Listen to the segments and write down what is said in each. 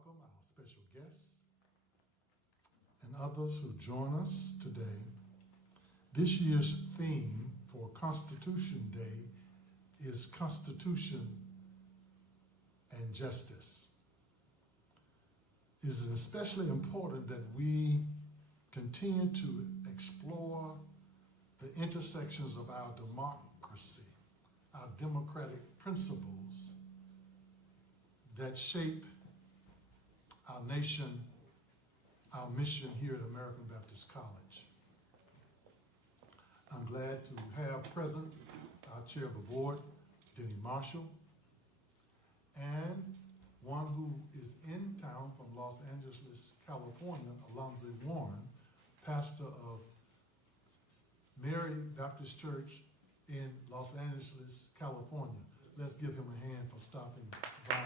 welcome our special guests and others who join us today. This year's theme for Constitution Day is Constitution and Justice. It is especially important that we continue to explore the intersections of our democracy, our democratic principles that shape our nation, our mission here at American Baptist College. I'm glad to have present our chair of the board, Denny Marshall, and one who is in town from Los Angeles, California, Alonzo Warren, pastor of Mary Baptist Church in Los Angeles, California. Let's give him a hand for stopping by.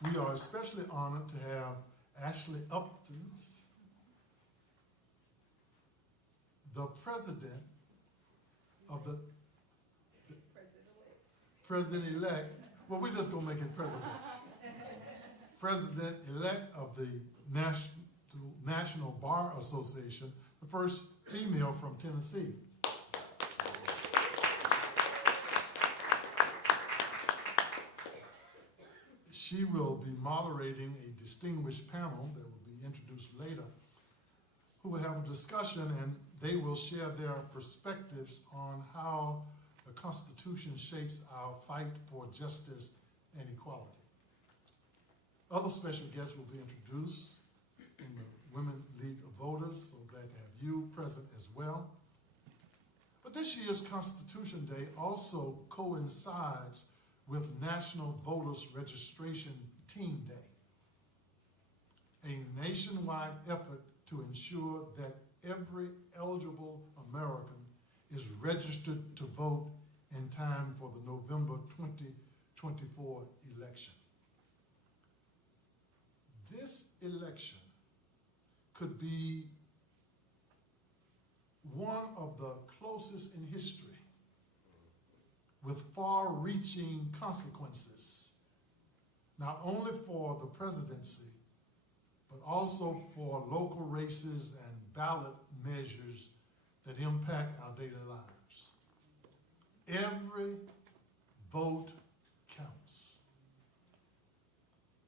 We are especially honored to have Ashley Uptons, the president of the president-elect. Well, we're just gonna make it president. President-elect of the National Bar Association, the first female from Tennessee. She will be moderating a distinguished panel that will be introduced later, who will have a discussion, and they will share their perspectives on how the Constitution shapes our fight for justice and equality. Other special guests will be introduced from the Women League of Voters, so glad to have you present as well. But this year's Constitution Day also coincides with National Voters Registration Team Day, a nationwide effort to ensure that every eligible American is registered to vote in time for the November 2024 election. This election could be one of the closest in history, with far-reaching consequences, not only for the presidency, but also for local races and ballot measures that impact our daily lives. Every vote counts,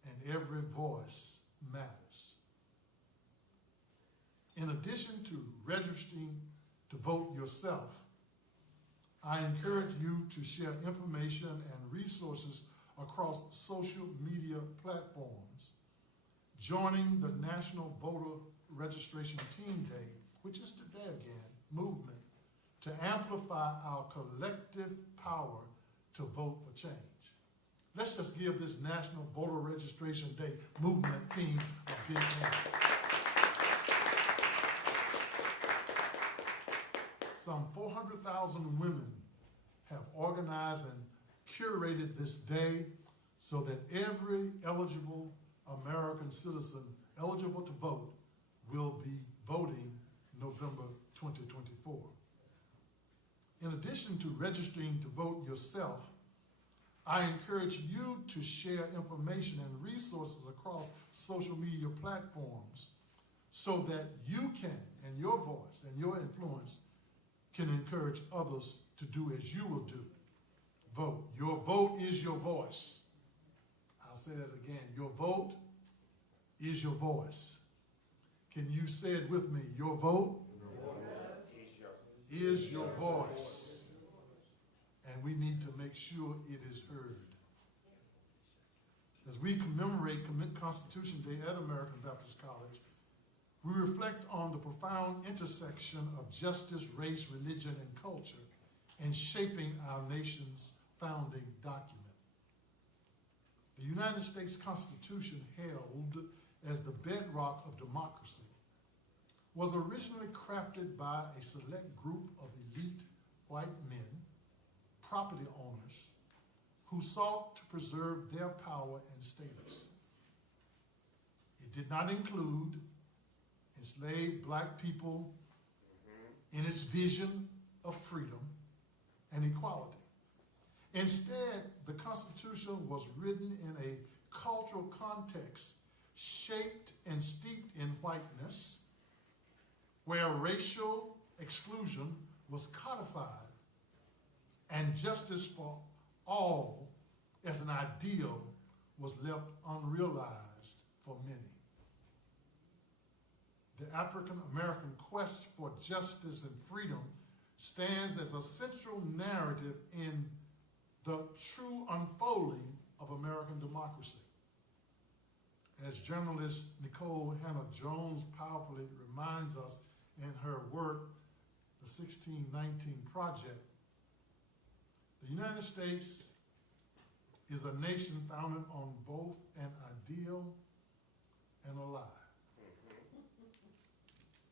and every voice matters. In addition to registering to vote yourself, I encourage you to share information and resources across social media platforms, joining the National Voter Registration Team Day, which is today again, movement, to amplify our collective power to vote for change. Let's just give this National Voter Registration Day movement team a big hand. Some 400,000 women have organized and curated this day so that every eligible American citizen eligible to vote will be voting November 2024. In addition to registering to vote yourself, I encourage you to share information and resources across social media platforms so that you can, and your voice and your influence can encourage others to do as you will do. Vote. Your vote is your voice. I'll say that again. Your vote is your voice. Can you say it with me? Your vote is your voice. And we need to make sure it is heard. As we commemorate Constitution Day at American Baptist College, we reflect on the profound intersection of justice, race, religion, and culture in shaping our nation's founding document. The United States Constitution, hailed as the bedrock of democracy, was originally crafted by a select group of elite white men, property owners, who sought to preserve their power and status. It did not include enslaved black people in its vision of freedom and equality. Instead, the Constitution was written in a cultural context shaped and steeped in whiteness, where racial exclusion was codified and justice for all as an ideal was left unrealized for many. The African American quest for justice and freedom stands as a central narrative in the true unfolding of American democracy. As journalist Nicole Hannah-Jones powerfully reminds us in her work, The 1619 Project, the United States is a nation founded on both an ideal and a lie.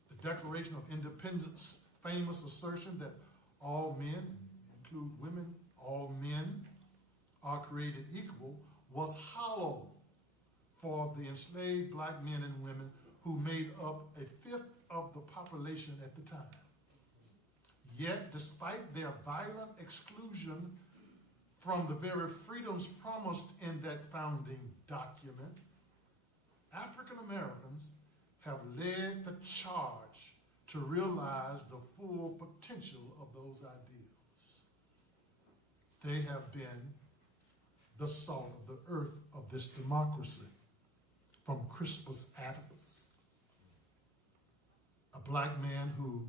The Declaration of Independence' famous assertion that all men, include women, all men are created equal, was hollow for the enslaved black men and women who made up a fifth of the population at the time. Yet, despite their violent exclusion from the very freedoms promised in that founding document, African Americans have led the charge to realize the full potential of those ideals. They have been the salt of the earth of this democracy, from Crispus Attucks, a black man who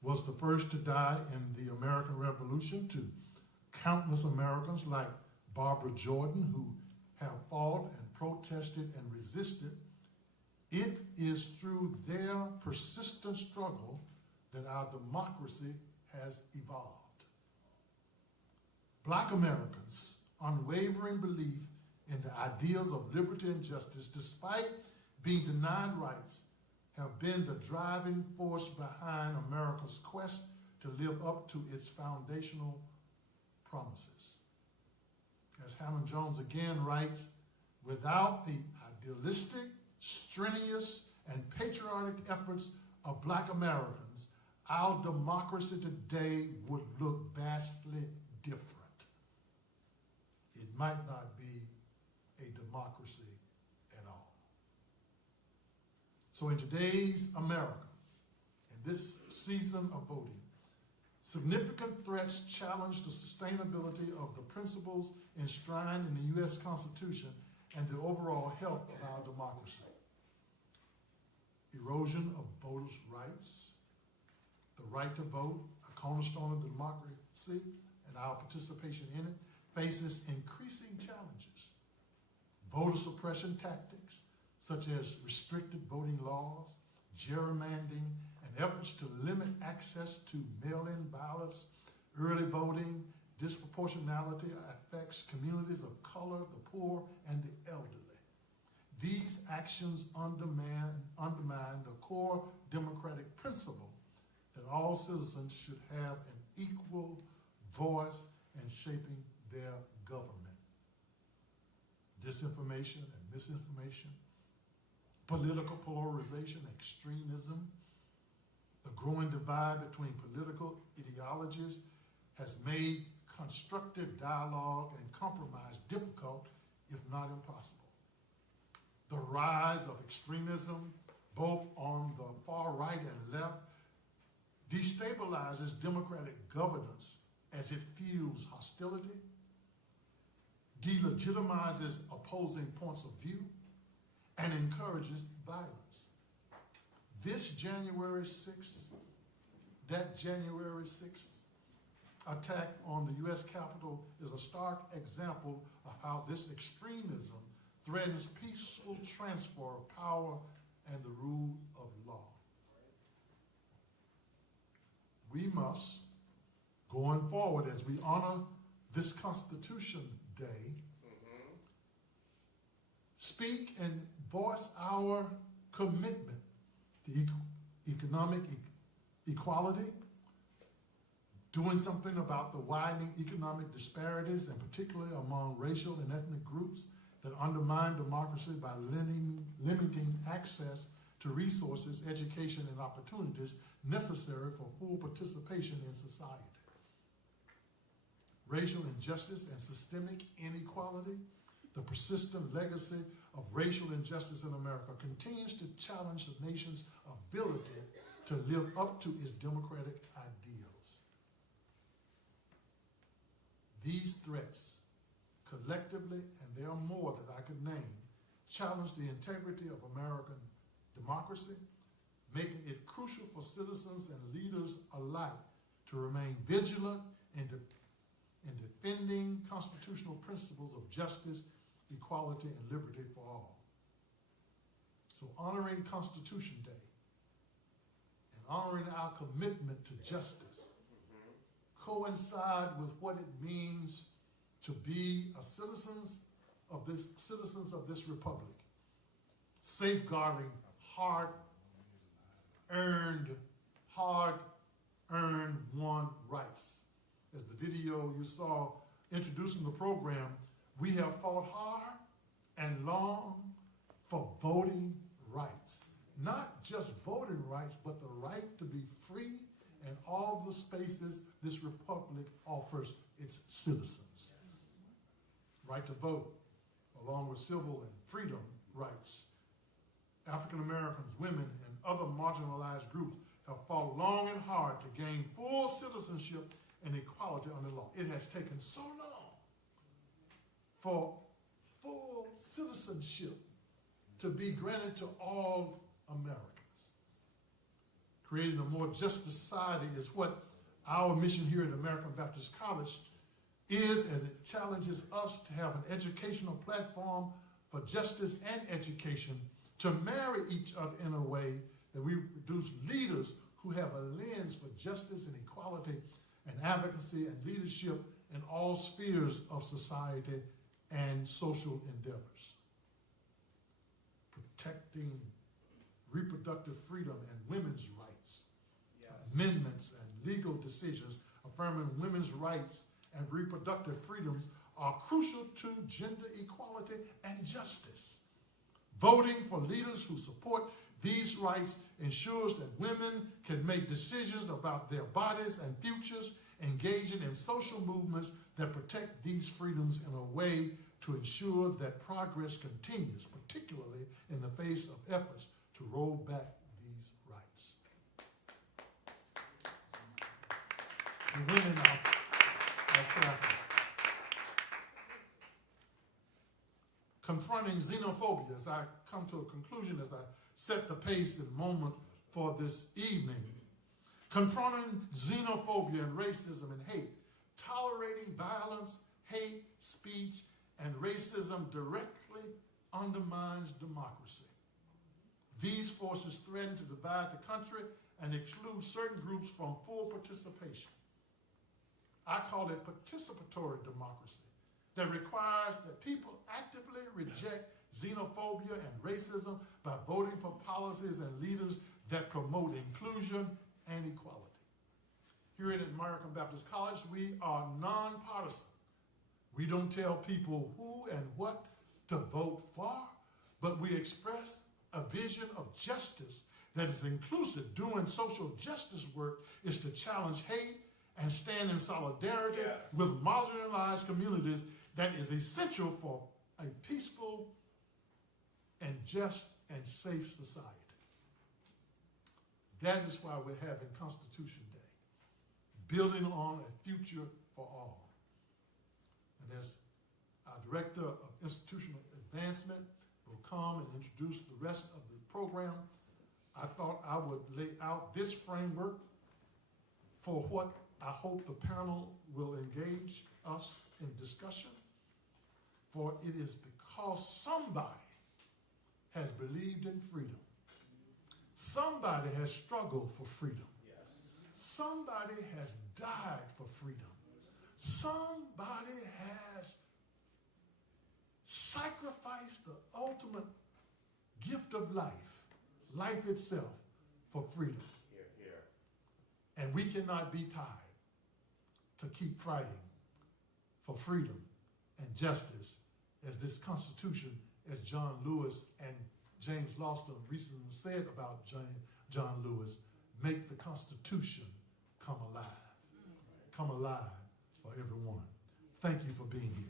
was the first to die in the American Revolution, to countless Americans like Barbara Jordan who have fought and protested and resisted. It is through their persistent struggle that our democracy has evolved. Black Americans' unwavering belief in the ideals of liberty and justice, despite being denied rights, have been the driving force behind America's quest to live up to its foundational promises. As Hannah-Jones again writes, without the idealistic, strenuous, and patriotic efforts of black Americans, our democracy today would look vastly different. It might not be a democracy at all. So in today's America, in this season of voting, significant threats challenge the sustainability of the principles enshrined in the U.S. Constitution and the overall health of our democracy. Erosion of voters' rights, the right to vote, a cornerstone of the democracy, and our participation in it, faces increasing challenges. Voter suppression tactics, such as restricted voting laws, gerrymandering, and efforts to limit access to mail-in ballots, early voting, disproportionality affects communities of color, the poor, and the elderly. These actions undermine the core democratic principle that all citizens should have an equal voice in shaping their government. Disinformation and misinformation, political polarization, extremism, the growing divide between political ideologies has made constructive dialogue and compromise difficult, if not impossible. The rise of extremism, both on the far right and left, destabilizes democratic governance as it fuels hostility, delegitimizes opposing points of view, and encourages violence. This January 6th, that January 6th attack on the U.S. Capitol is a stark example of how this extremism threatens peaceful transfer of power and the rule of law. We must, going forward as we honor this Constitution Day, speak and voice our commitment to economic equality, doing something about the widening economic disparities, and particularly among racial and ethnic groups that undermine democracy by limiting access to resources, education, and opportunities necessary for full participation in society. racial injustice and systemic inequality, the persistent legacy of racial injustice in America continues to challenge the nation's ability to live up to its democratic ideals. These threats, collectively, and there are more that I could name, challenge the integrity of American democracy, making it crucial for citizens and leaders alike to remain vigilant in defending constitutional principles of justice, equality, and liberty for all. So honoring Constitution Day and honoring our commitment to justice coincide with what it means to be citizens of this republic, safeguarding hard-earned won rights. As the video you saw introducing the program, we have fought hard and long for voting rights. Not just voting rights, but the right to be free in all the spaces this republic offers its citizens. Right to vote, along with civil and freedom rights. African Americans, women, and other marginalized groups have fought long and hard to gain full citizenship and equality under law. It has taken so long for full citizenship to be granted to all Americans. Creating a more just society is what our mission here at American Baptist College is, as it challenges us to have an educational platform for justice and education to marry each other in a way that we produce leaders who have a lens for justice and equality and advocacy and leadership in all spheres of society and social endeavors. Protecting reproductive freedom and women's rights, amendments and legal decisions affirming women's rights and reproductive freedoms are crucial to gender equality and justice. Voting for leaders who support these rights ensures that women can make decisions about their bodies and futures, engaging in social movements that protect these freedoms in a way to ensure that progress continues, particularly in the face of efforts to roll back these rights. The women are trafficked. Confronting xenophobia, as I come to a conclusion, as I set the pace and moment for this evening. Confronting xenophobia and racism and hate, tolerating violence, hate, speech, and racism directly undermines democracy. These forces threaten to divide the country and exclude certain groups from full participation. I call it participatory democracy that requires that people actively reject xenophobia and racism by voting for policies and leaders that promote inclusion and equality. Here at American Baptist College, we are nonpartisan. We don't tell people who and what to vote for, but we express a vision of justice that is inclusive. Doing social justice work is to challenge hate and stand in solidarity with marginalized communities that is essential for a peaceful and just and safe society. That is why we're having Constitution Day, building on a future for all. And as our Director of Institutional Advancement will come and introduce the rest of the program, I thought I would lay out this framework for what I hope the panel will engage us in discussion. For it is because somebody has believed in freedom. Somebody has struggled for freedom. Somebody has died for freedom. Somebody has sacrificed the ultimate gift of life, life itself, for freedom. And we cannot be tied to keep fighting for freedom and justice as this Constitution, as John Lewis and James Lawson recently said about John Lewis, make the Constitution come alive for everyone. Thank you for being here.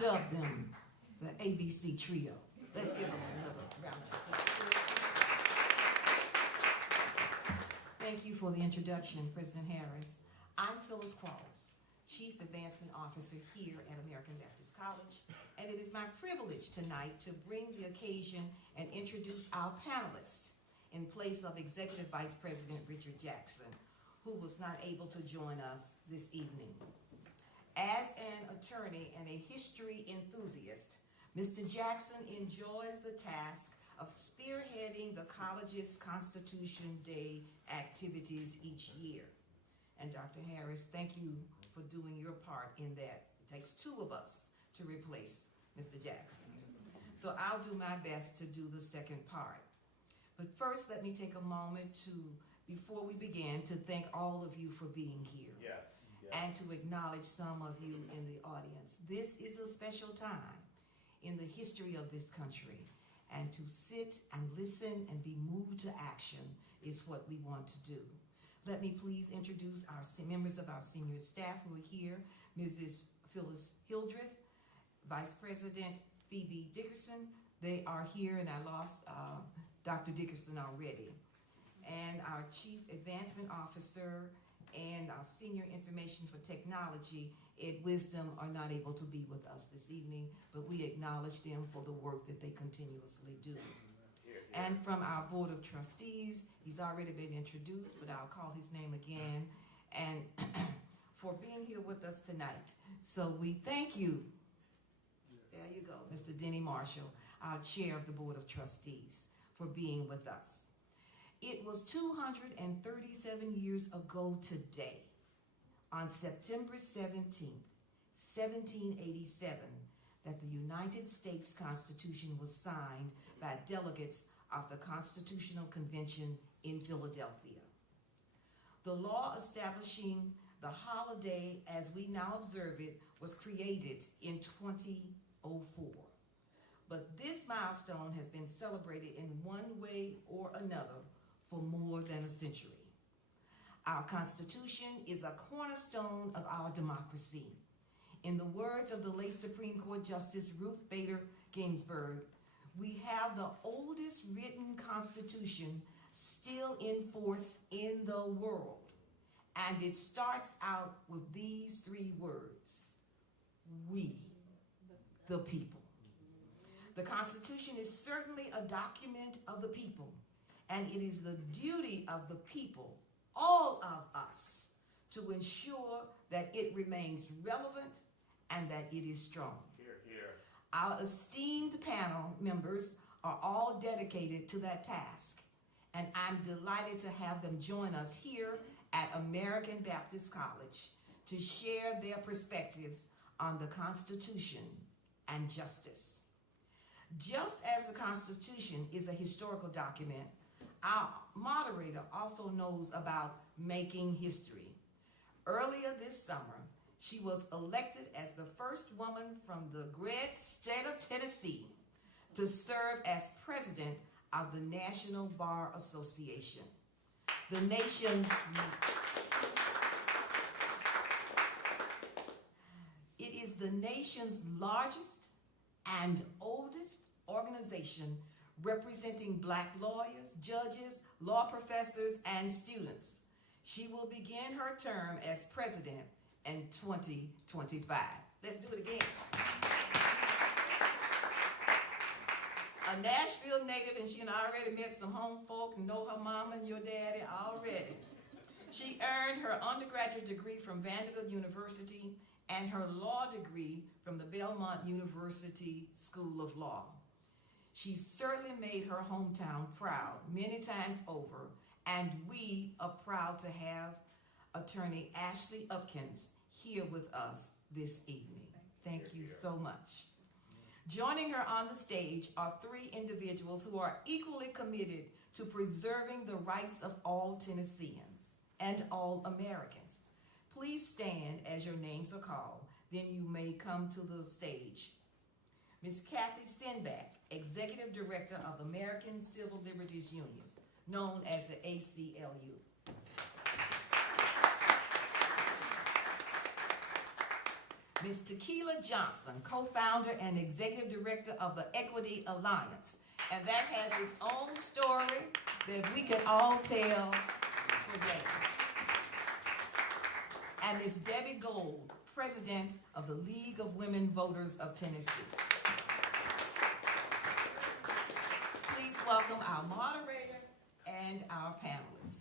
Dubbed them the ABC Trio. Let's give them another round of applause. Thank you for the introduction, President Harris. I'm Phyllis Qualls, Chief Advancement Officer here at American Baptist College, and it is my privilege tonight to bring the occasion and introduce our panelists in place of Executive Vice President Richard Jackson, who was not able to join us this evening. As an attorney and a history enthusiast, Mr. Jackson enjoys the task of spearheading the college's Constitution Day activities each year. And Dr. Harris, thank you for doing your part in that. It takes two of us to replace Mr. Jackson. So I'll do my best to do the second part. But first, let me take a moment before we begin, to thank all of you for being here. Yes. And to acknowledge some of you in the audience. This is a special time in the history of this country, and to sit and listen and be moved to action is what we want to do. Let me please introduce our members of our senior staff who are here. Mrs. Phyllis Hildreth, Vice President Phoebe Dickerson. They are here, and I lost Dr. Dickerson already. And our Chief Advancement Officer and our Senior Information for Technology, Ed Wisdom, are not able to be with us this evening, but we acknowledge them for the work that they continuously do. And from our Board of Trustees, he's already been introduced, but I'll call his name again, and for being here with us tonight. So we thank you. There you go, Mr. Denny Marshall, our Chair of the Board of Trustees, for being with us. It was 237 years ago today, on September 17th, 1787, that the United States Constitution was signed by delegates of the Constitutional Convention in Philadelphia. The law establishing the holiday as we now observe it was created in 2004. But this milestone has been celebrated in one way or another for more than a century. Our Constitution is a cornerstone of our democracy. In the words of the late Supreme Court Justice Ruth Bader Ginsburg, we have the oldest written Constitution still in force in the world. And it starts out with these three words: we, the people. The Constitution is certainly a document of the people, and it is the duty of the people, all of us, to ensure that it remains relevant and that it is strong. Hear, hear. Our esteemed panel members are all dedicated to that task, and I'm delighted to have them join us here at American Baptist College to share their perspectives on the Constitution and justice. Just as the Constitution is a historical document, our moderator also knows about making history. Earlier this summer, she was elected as the first woman from the great state of Tennessee to serve as president of the National Bar Association. It is the nation's largest and oldest organization representing Black lawyers, judges, law professors, and students. She will begin her term as president in 2025. Let's do it again. A Nashville native, and she had already met some home folk and know her mama and your daddy already. She earned her undergraduate degree from Vanderbilt University and her law degree from the Belmont University School of Law. She certainly made her hometown proud many times over, and we are proud to have Attorney Ashley Upkins here with us this evening. Thank you so much. Joining her on the stage are three individuals who are equally committed to preserving the rights of all Tennesseans and all Americans. Please stand as your names are called, then you may come to the stage. Ms. Kathy Stenback, Executive Director of American Civil Liberties Union, known as the ACLU. Ms. Tequila Johnson, co-founder and executive director of the Equity Alliance. And that has its own story that we can all tell for days. And Ms. Debbie Gold, president of the League of Women Voters of Tennessee. Please welcome our moderator and our panelists.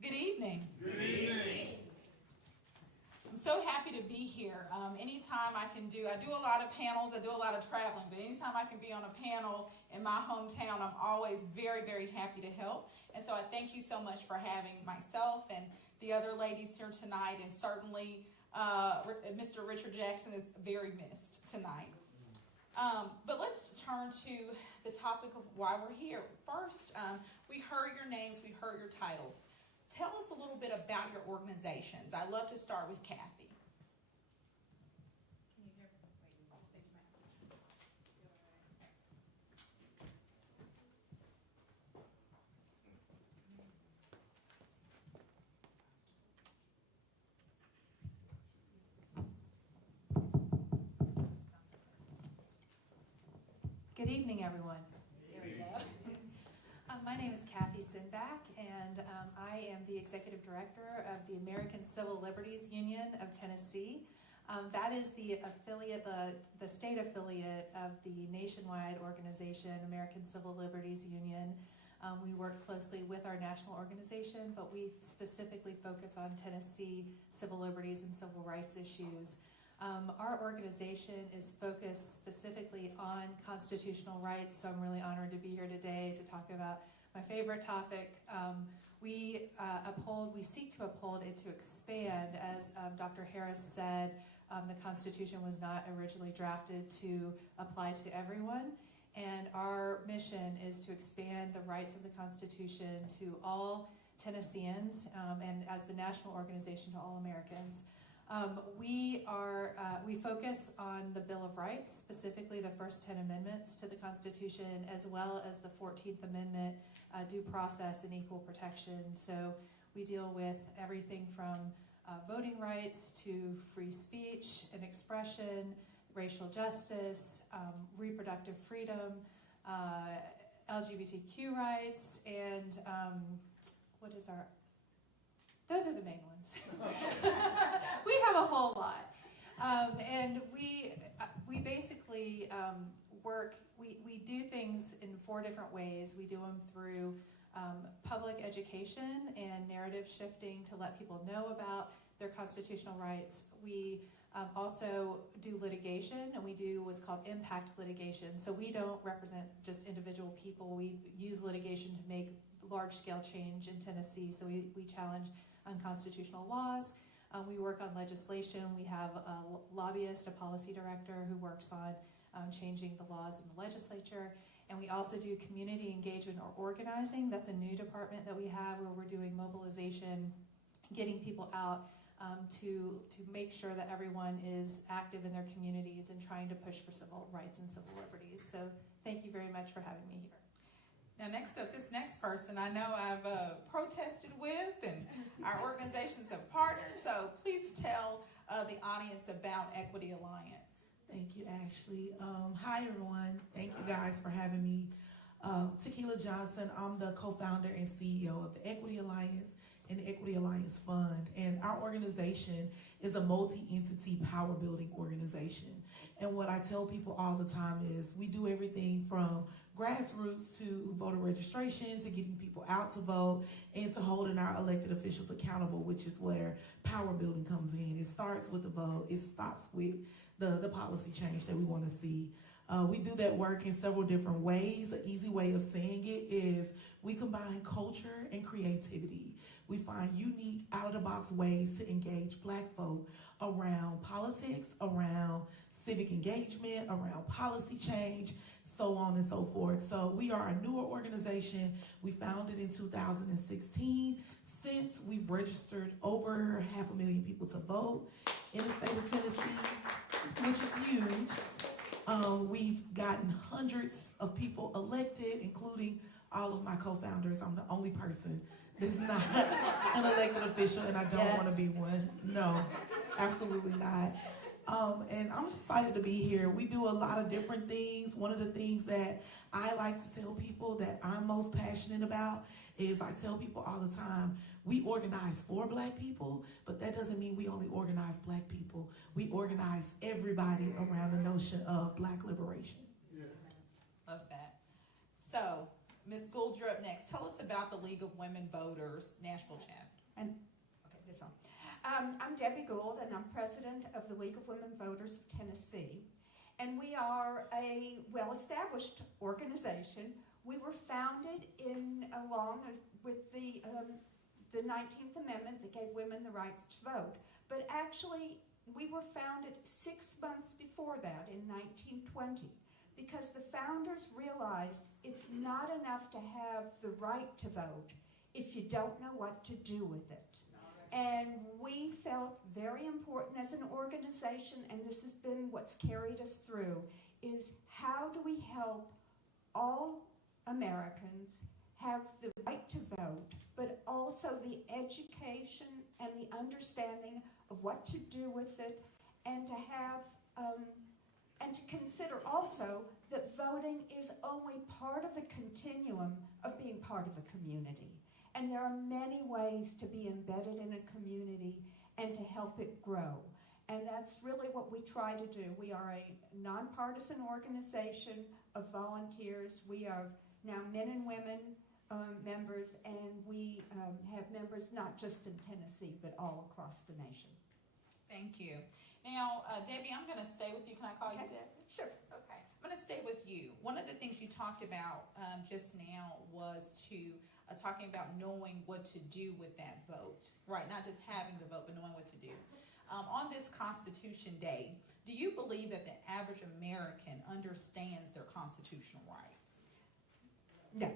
Good evening. Good evening. I'm so happy to be here. Anytime I do a lot of panels, I do a lot of traveling, but anytime I can be on a panel in my hometown, I'm always very, very happy to help. And so I thank you so much for having myself and the other ladies here tonight, and certainly Mr. Richard Jackson is very missed tonight. But let's turn to the topic of why we're here. First, we heard your names, we heard your titles. Tell us a little bit about your organizations. I'd love to start with Kathy. Can you hear me? Good evening, everyone. There we go. My name is Kathy Sinback, and I am the Executive Director of the American Civil Liberties Union of Tennessee. That is the affiliate, the state affiliate of the nationwide organization, American Civil Liberties Union. We work closely with our national organization, but we specifically focus on Tennessee civil liberties and civil rights issues. Our organization is focused specifically on constitutional rights, so I'm really honored to be here today to talk about my favorite topic. We seek to uphold and to expand, as Dr. Harris said, the Constitution was not originally drafted to apply to everyone, and our mission is to expand the rights of the Constitution to all Tennesseans, and as the national organization to all Americans. We focus on the Bill of Rights, specifically the first 10 amendments to the Constitution, as well as the 14th Amendment, due process and equal protection. So we deal with everything from voting rights to free speech and expression, racial justice, reproductive freedom, LGBTQ rights, and those are the main ones. We have a whole lot. And we basically work, we do things in 4 different ways. We do them through public education and narrative shifting to let people know about their constitutional rights. We also do litigation, and we do what's called impact litigation. So we don't represent just individual people. We use litigation to make large-scale change in Tennessee. So we challenge unconstitutional laws. We work on legislation. We have a lobbyist, a policy director who works on changing the laws in the legislature. And we also do community engagement or organizing. That's a new department that we have where we're doing mobilization, getting people out to make sure that everyone is active in their communities and trying to push for civil rights and civil liberties. So thank you very much for having me here. Now, next up, this next person I know I've protested with, and our organizations have partnered. So please tell the audience about Equity Alliance. Thank you, Ashley. Hi, everyone. Thank you guys for having me. Tequila Johnson, I'm the co-founder and CEO of the Equity Alliance and the Equity Alliance Fund. And our organization is a multi-entity power building organization. And what I tell people all the time is we do everything from grassroots to voter registration, to getting people out to vote, and to holding our elected officials accountable, which is where power building comes in. It starts with the vote. It stops with the policy change that we want to see. We do that work in several different ways. An easy way of saying it is we combine culture and creativity. We find unique, out-of-the-box ways to engage Black folk around politics, around civic engagement, around policy change, so on and so forth. So we are a newer organization. We founded in 2016. Since, we've registered over 500,000 people to vote in the state of Tennessee, which is huge. We've gotten hundreds of people elected, including all of my co-founders. I'm the only person that's not an elected official, and I don't want to be one. No, absolutely not. And I'm just excited to be here. We do a lot of different things. One of the things that I like to tell people that I'm most passionate about is I tell people all the time, we organize for Black people, but that doesn't mean we only organize Black people. We organize everybody around the notion of Black liberation. Yeah. Love that. So, Ms. Goulder up next. Tell us about the League of Women Voters Nashville chapter. And okay, this on. I'm Debbie Gould, and I'm president of the League of Women Voters of Tennessee. And we are a well-established organization. We were founded along with the 19th Amendment that gave women the rights to vote. But actually, we were founded 6 months before that in 1920 because the founders realized it's not enough to have the right to vote if you don't know what to do with it. And we felt very important as an organization, and this has been what's carried us through, is how do we help all Americans have the right to vote, but also the education and the understanding of what to do with it, and to have and to consider also that voting is only part of the continuum of being part of a community. And there are many ways to be embedded in a community and to help it grow. And that's really what we try to do. We are a nonpartisan organization of volunteers. We are now men and women members, and we have members not just in Tennessee, but all across the nation. Thank you. Now, Debbie, I'm going to stay with you. Can I call you Debbie? Sure. Okay. I'm going to stay with you. One of the things you talked about just now was talking about knowing what to do with that vote, right? Not just having the vote, but knowing what to do. On this Constitution Day, do you believe that the average American understands their constitutional rights? No.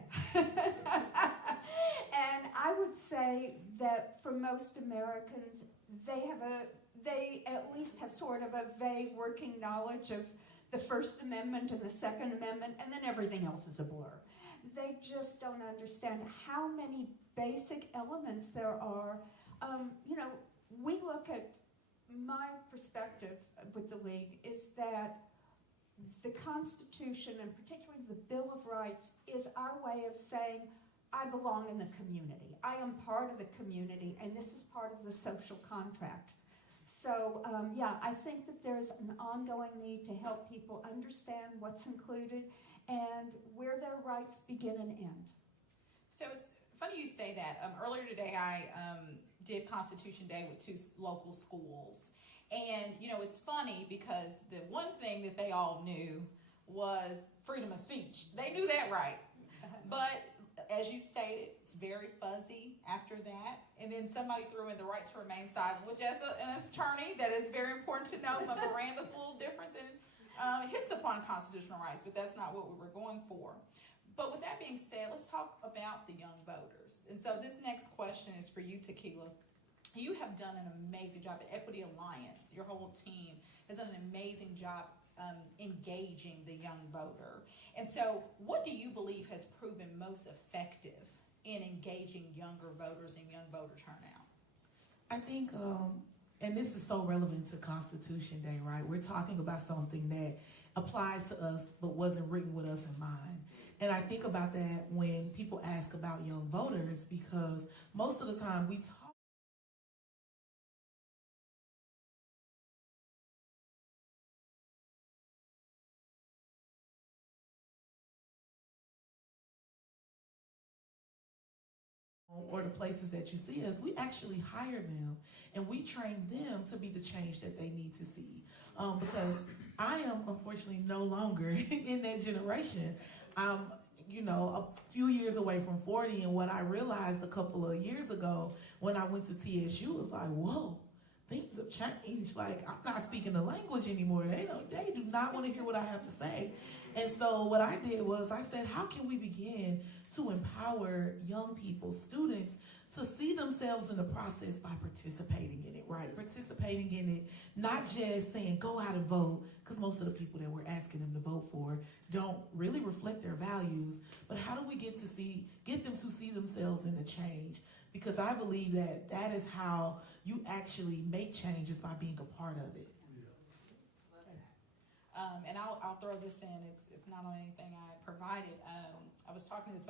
And I would say that for most Americans, they at least have sort of a vague working knowledge of the First Amendment and the Second Amendment, and then everything else is a blur. They just don't understand how many basic elements there are. We look at, my perspective with the League is that the Constitution, and particularly the Bill of Rights, is our way of saying, I belong in the community. I am part of the community, and this is part of the social contract. So, I think that there's an ongoing need to help people understand what's included and where their rights begin and end. So it's funny you say that. Earlier today, I did Constitution Day with 2 local schools. And, it's funny because the one thing that they all knew was freedom of speech. They knew that right. But as you stated, it's very fuzzy after that. And then somebody threw in the right to remain silent, which as an attorney, that is very important to know. My Miranda's a little different than hits upon constitutional rights, but that's not what we were going for. But with that being said, let's talk about the young voters. And so this next question is for you, Tequila. You have done an amazing job at Equity Alliance. Your whole team has done an amazing job engaging the young voter. And so what do you believe has proven most effective in engaging younger voters and young voter turnout? I think, and this is so relevant to Constitution Day, right? We're talking about something that applies to us but wasn't written with us in mind. And I think about that when people ask about young voters, because most of the time we talk or the places that you see us, we actually hire them and we train them to be the change that they need to see. Because I am unfortunately no longer in that generation. I'm, a few years away from 40, and what I realized a couple of years ago when I went to TSU was like, whoa, things have changed. Like, I'm not speaking the language anymore. They do not want to hear what I have to say. And so what I did was I said, how can we begin to empower young people, students, to see themselves in the process by participating in it, right? Participating in it, not just saying, go out and vote, because most of the people that we're asking them to vote for don't really reflect their values, but how do we get them to see themselves in the change? Because I believe that is how you actually make change, is by being a part of it. And I'll throw this in. It's not on anything I provided. I was talking to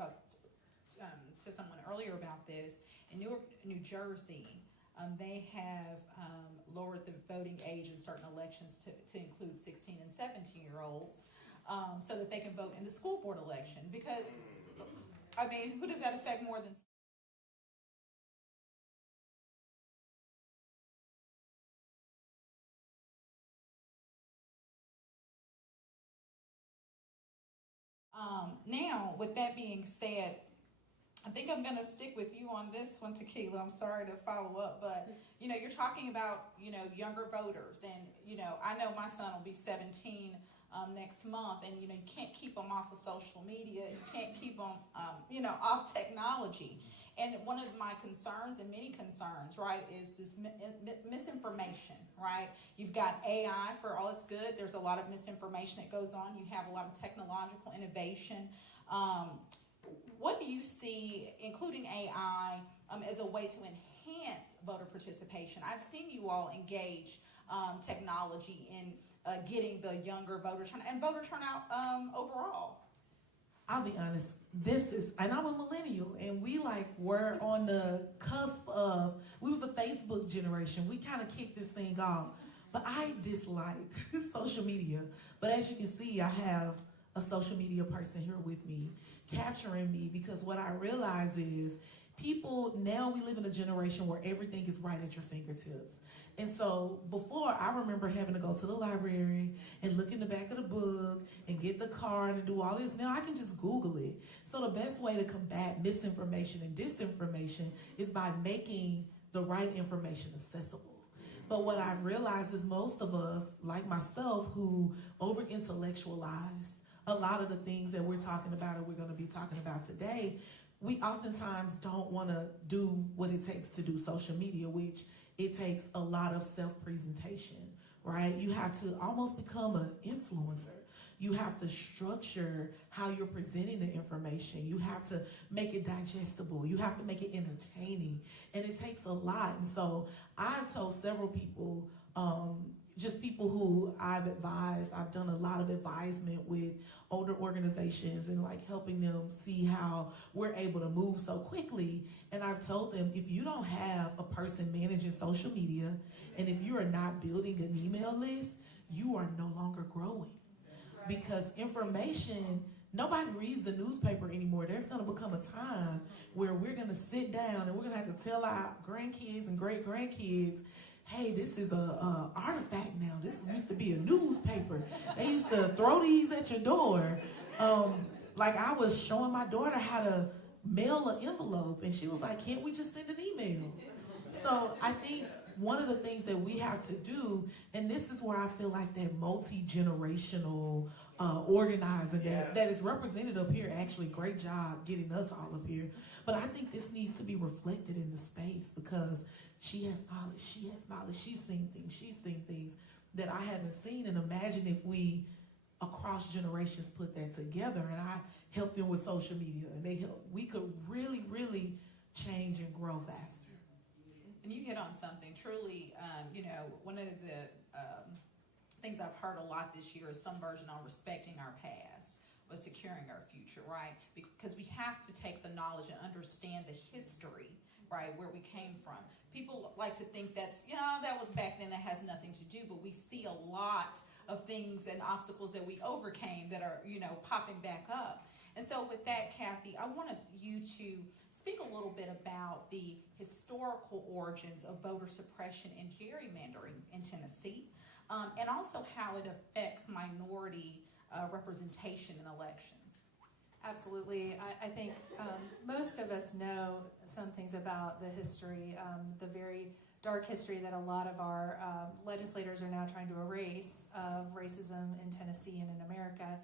someone earlier about this. In New Jersey, they have lowered the voting age in certain elections to include 16 and 17-year-olds so that they can vote in the school board election. Because, who does that affect more than Now, with that being said, I think I'm going to stick with you on this one, Tequila. I'm sorry to follow up, but, you're talking about, younger voters. And, I know my son will be 17 next month, and, you can't keep them off of social media. You can't keep them, off technology. And one of my concerns, and many concerns, right, is this misinformation, right? You've got AI for all it's good. There's a lot of misinformation that goes on. You have a lot of technological innovation. What do you see, including AI, as a way to enhance voter participation? I've seen you all engage technology in getting the younger voter turnout and voter turnout overall. I'll be honest, and I'm a millennial, and we're on the cusp of, we were the Facebook generation. We kind of kicked this thing off, but I dislike social media. But as you can see, I have a social media person here with me, capturing me, because what I realize is now we live in a generation where everything is right at your fingertips. And so before, I remember having to go to the library and look in the back of the book and get the card and do all this. Now I can just Google it. So the best way to combat misinformation and disinformation is by making the right information accessible. But what I've realized is most of us, like myself, who over-intellectualize a lot of the things that we're talking about or we're going to be talking about today, we oftentimes don't want to do what it takes to do social media, which it takes a lot of self-presentation, right? You have to almost become an influencer. You have to structure how you're presenting the information. You have to make it digestible. You have to make it entertaining. And it takes a lot. And so I've told several people, just people who I've advised, I've done a lot of advisement with older organizations and helping them see how we're able to move so quickly. And I've told them, if you don't have a person managing social media, and if you are not building an email list, you are no longer growing. Because information, nobody reads the newspaper anymore. There's going to become a time where we're going to sit down and we're going to have to tell our grandkids and great-grandkids, hey, this is a artifact now. This used to be a newspaper. They used to throw these at your door. I was showing my daughter how to mail an envelope, and she was like, can't we just send an email? So I think one of the things that we have to do, and this is where I feel like that multi-generational organizing that is represented up here, actually, great job getting us all up here. But I think this needs to be reflected in the space because she has knowledge, she's seen things that I haven't seen. And imagine if we, across generations, put that together, and I help them with social media, and we could really, really change and grow faster. And you hit on something truly, one of the things I've heard a lot this year is some version on respecting our past, but securing our future, right? Because we have to take the knowledge and understand the history, right, where we came from. People like to think that was back then, that has nothing to do, but we see a lot of things and obstacles that we overcame that are, popping back up. And so with that, Kathy, I wanted you to speak a little bit about the historical origins of voter suppression and gerrymandering in Tennessee, and also how it affects minority representation in elections. Absolutely. I think most of us know some things about the history, the very dark history that a lot of our legislators are now trying to erase of racism in Tennessee and in America.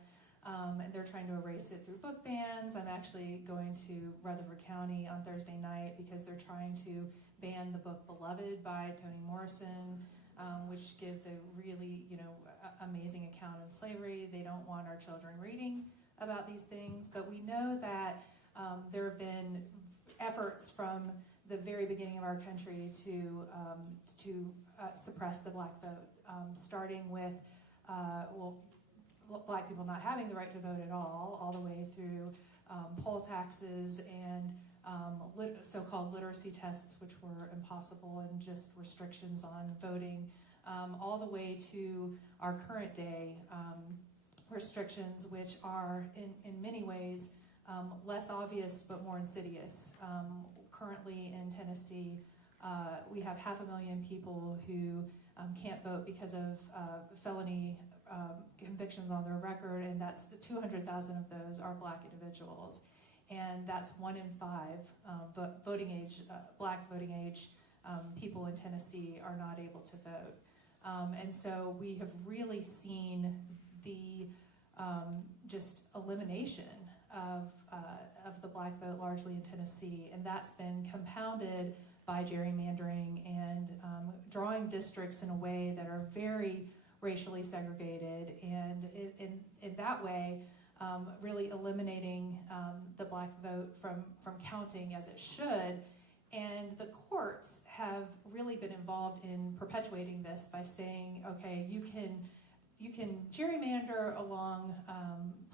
And they're trying to erase it through book bans. I'm actually going to Rutherford County on Thursday night because they're trying to ban the book Beloved by Toni Morrison, which gives a really, amazing account of slavery. They don't want our children reading about these things, but we know that there have been efforts from the very beginning of our country to suppress the black vote, starting with black people not having the right to vote at all the way through poll taxes and so-called literacy tests, which were impossible, and just restrictions on voting, all the way to our current day restrictions, which are in many ways less obvious but more insidious. Currently in Tennessee, we have 500,000 people who can't vote because of felony convictions on their record, and that's 200,000 of those are Black individuals, and that's 1 in 5 voting age, Black voting age people in Tennessee are not able to vote, and so we have really seen the just elimination of the Black vote largely in Tennessee, and that's been compounded by gerrymandering and drawing districts in a way that are very racially segregated, and in that way, really eliminating the Black vote from counting as it should. And the courts have really been involved in perpetuating this by saying, okay, you can gerrymander along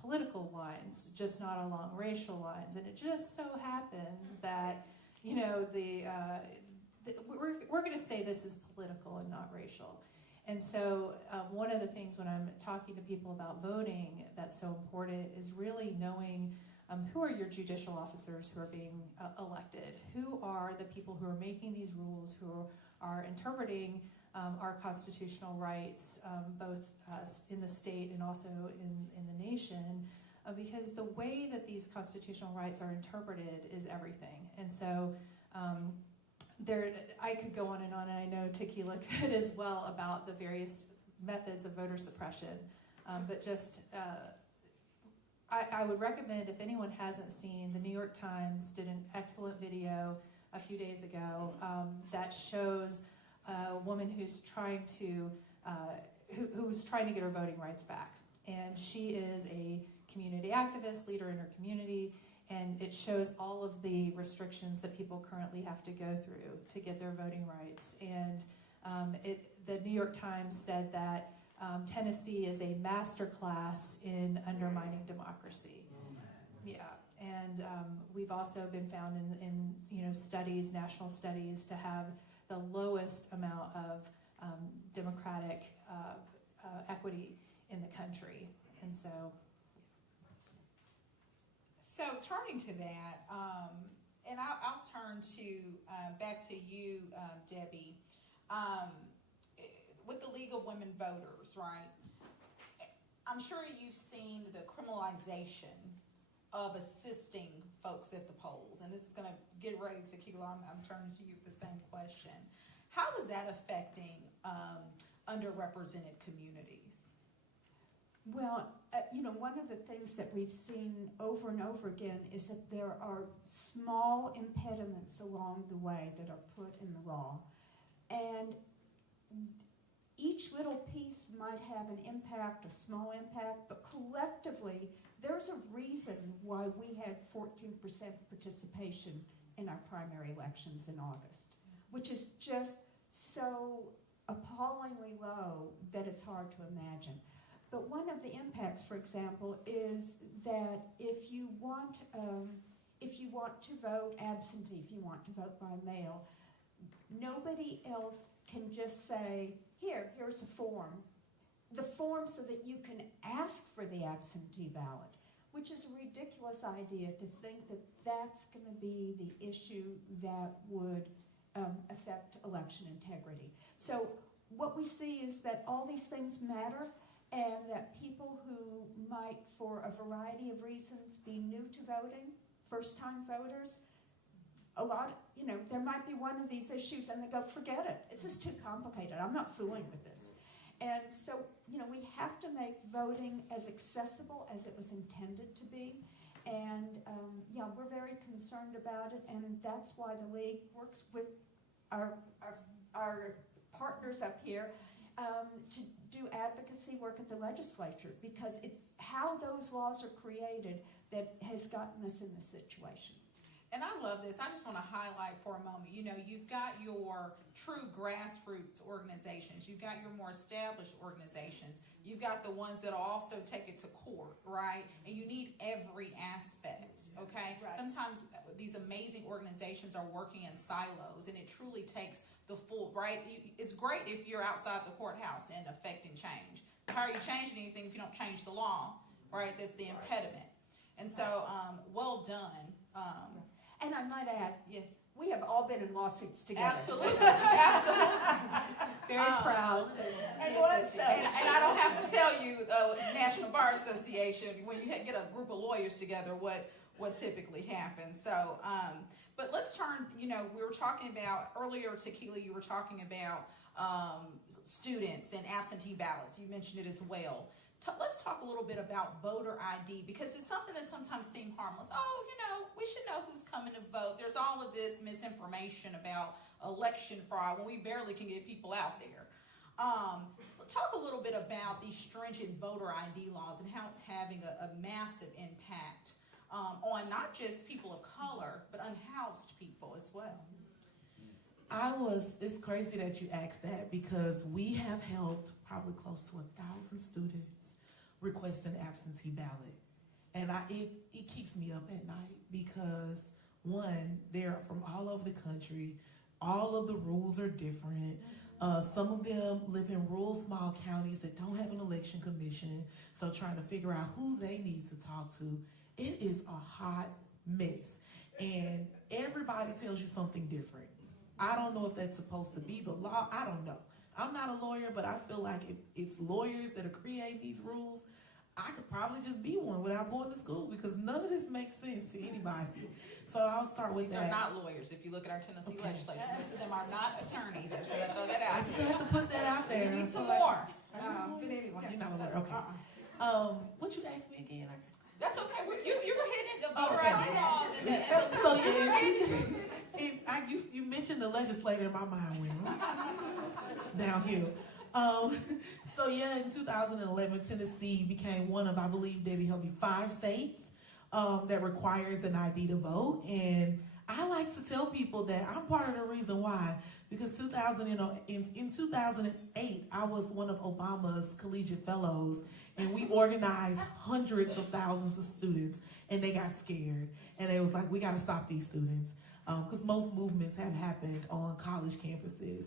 political lines, just not along racial lines. And it just so happens that, we're going to say this is political and not racial. And so one of the things when I'm talking to people about voting that's so important is really knowing who are your judicial officers who are being elected? Who are the people who are making these rules, who are interpreting our constitutional rights, both in the state and also in the nation? Because the way that these constitutional rights are interpreted is everything. And so I could go on, and I know Tequila could as well, about the various methods of voter suppression. But just, I would recommend, if anyone hasn't seen, the New York Times did an excellent video a few days ago that shows a woman who's trying to get her voting rights back. And she is a community activist, leader in her community, and it shows all of the restrictions that people currently have to go through to get their voting rights. And the New York Times said that Tennessee is a masterclass in undermining democracy. Yeah, and we've also been found in studies, national studies, to have the lowest amount of democratic equity in the country, and so. So turning to that, and I'll turn to back to you, Debbie, with the League of Women Voters, right? I'm sure you've seen the criminalization of assisting folks at the polls, and this is going to get ready to keep on. I'm turning to you with the same question. How is that affecting underrepresented communities? Well, one of the things that we've seen over and over again is that there are small impediments along the way that are put in the law. And each little piece might have an impact, a small impact, but collectively, there's a reason why we had 14% participation in our primary elections in August, which is just so appallingly low that it's hard to imagine. But one of the impacts, for example, is that if you want to vote absentee, if you want to vote by mail, nobody else can just say, here's a form. The form so that you can ask for the absentee ballot, which is a ridiculous idea to think that that's going to be the issue that would affect election integrity. So what we see is that all these things matter, and that people who might, for a variety of reasons, be new to voting, first-time voters, there might be one of these issues and they go, forget it. It's just too complicated. I'm not fooling with this. And so, we have to make voting as accessible as it was intended to be. And, we're very concerned about it, and that's why the League works with our partners up here to do advocacy work at the legislature, because it's how those laws are created that has gotten us in this situation. And I love this. I just want to highlight for a moment, you've got your true grassroots organizations. You've got your more established organizations. You've got the ones that also take it to court, right? And you need every aspect, okay? Right. Sometimes these amazing organizations are working in silos, and it truly takes the full, right? It's great if you're outside the courthouse and affecting change. How are you changing anything if you don't change the law, right? That's the impediment. And so, well done. And I might add, Yes. We have all been in lawsuits together. Absolutely, absolutely. Very proud to And be what- associated. And I don't have to tell you, National Bar Association, when you get a group of lawyers together, what typically happens. So, but let's turn, we were talking about, earlier, Tequila, you were talking about students and absentee ballots. You mentioned it as well. Let's talk a little bit about voter ID, because it's something that sometimes seems harmless. Oh, we should know who's coming to vote. There's all of this misinformation about election fraud when we barely can get people out there. Talk a little bit about these stringent voter ID laws and how it's having a massive impact on not just people of color, but unhoused people as well. It's crazy that you asked that, because we have helped probably close to 1,000 students request an absentee ballot. And it keeps me up at night because, one, they're from all over the country. All of the rules are different. Some of them live in rural small counties that don't have an election commission, so trying to figure out who they need to talk to. It is a hot mess. And everybody tells you something different. I don't know if that's supposed to be the law. I don't know. I'm not a lawyer, but I feel like if it's lawyers that are creating these rules, I could probably just be one without going to school, because none of this makes sense to anybody. So I'll start with These that. are not lawyers. If you look at our Tennessee Okay. legislation, most of them are not attorneys. I just want to throw that I out. just have to put that out there. We need I some feel like- more. Are you a lawyer? But anyway. You're not a lawyer, okay. What you asked me again? That's okay. You were hitting the Oh, voter sorry. ID laws and So yeah, you mentioned the legislator, and my mind went downhill. So yeah, in 2011, Tennessee became one of, I believe, Debbie helped me, 5 states that requires an ID to vote. And I like to tell people that I'm part of the reason why, because in 2008, I was one of Obama's collegiate fellows, and we organized hundreds of thousands of students, and they got scared, and they was like, we got to stop these students, because most movements have happened on college campuses.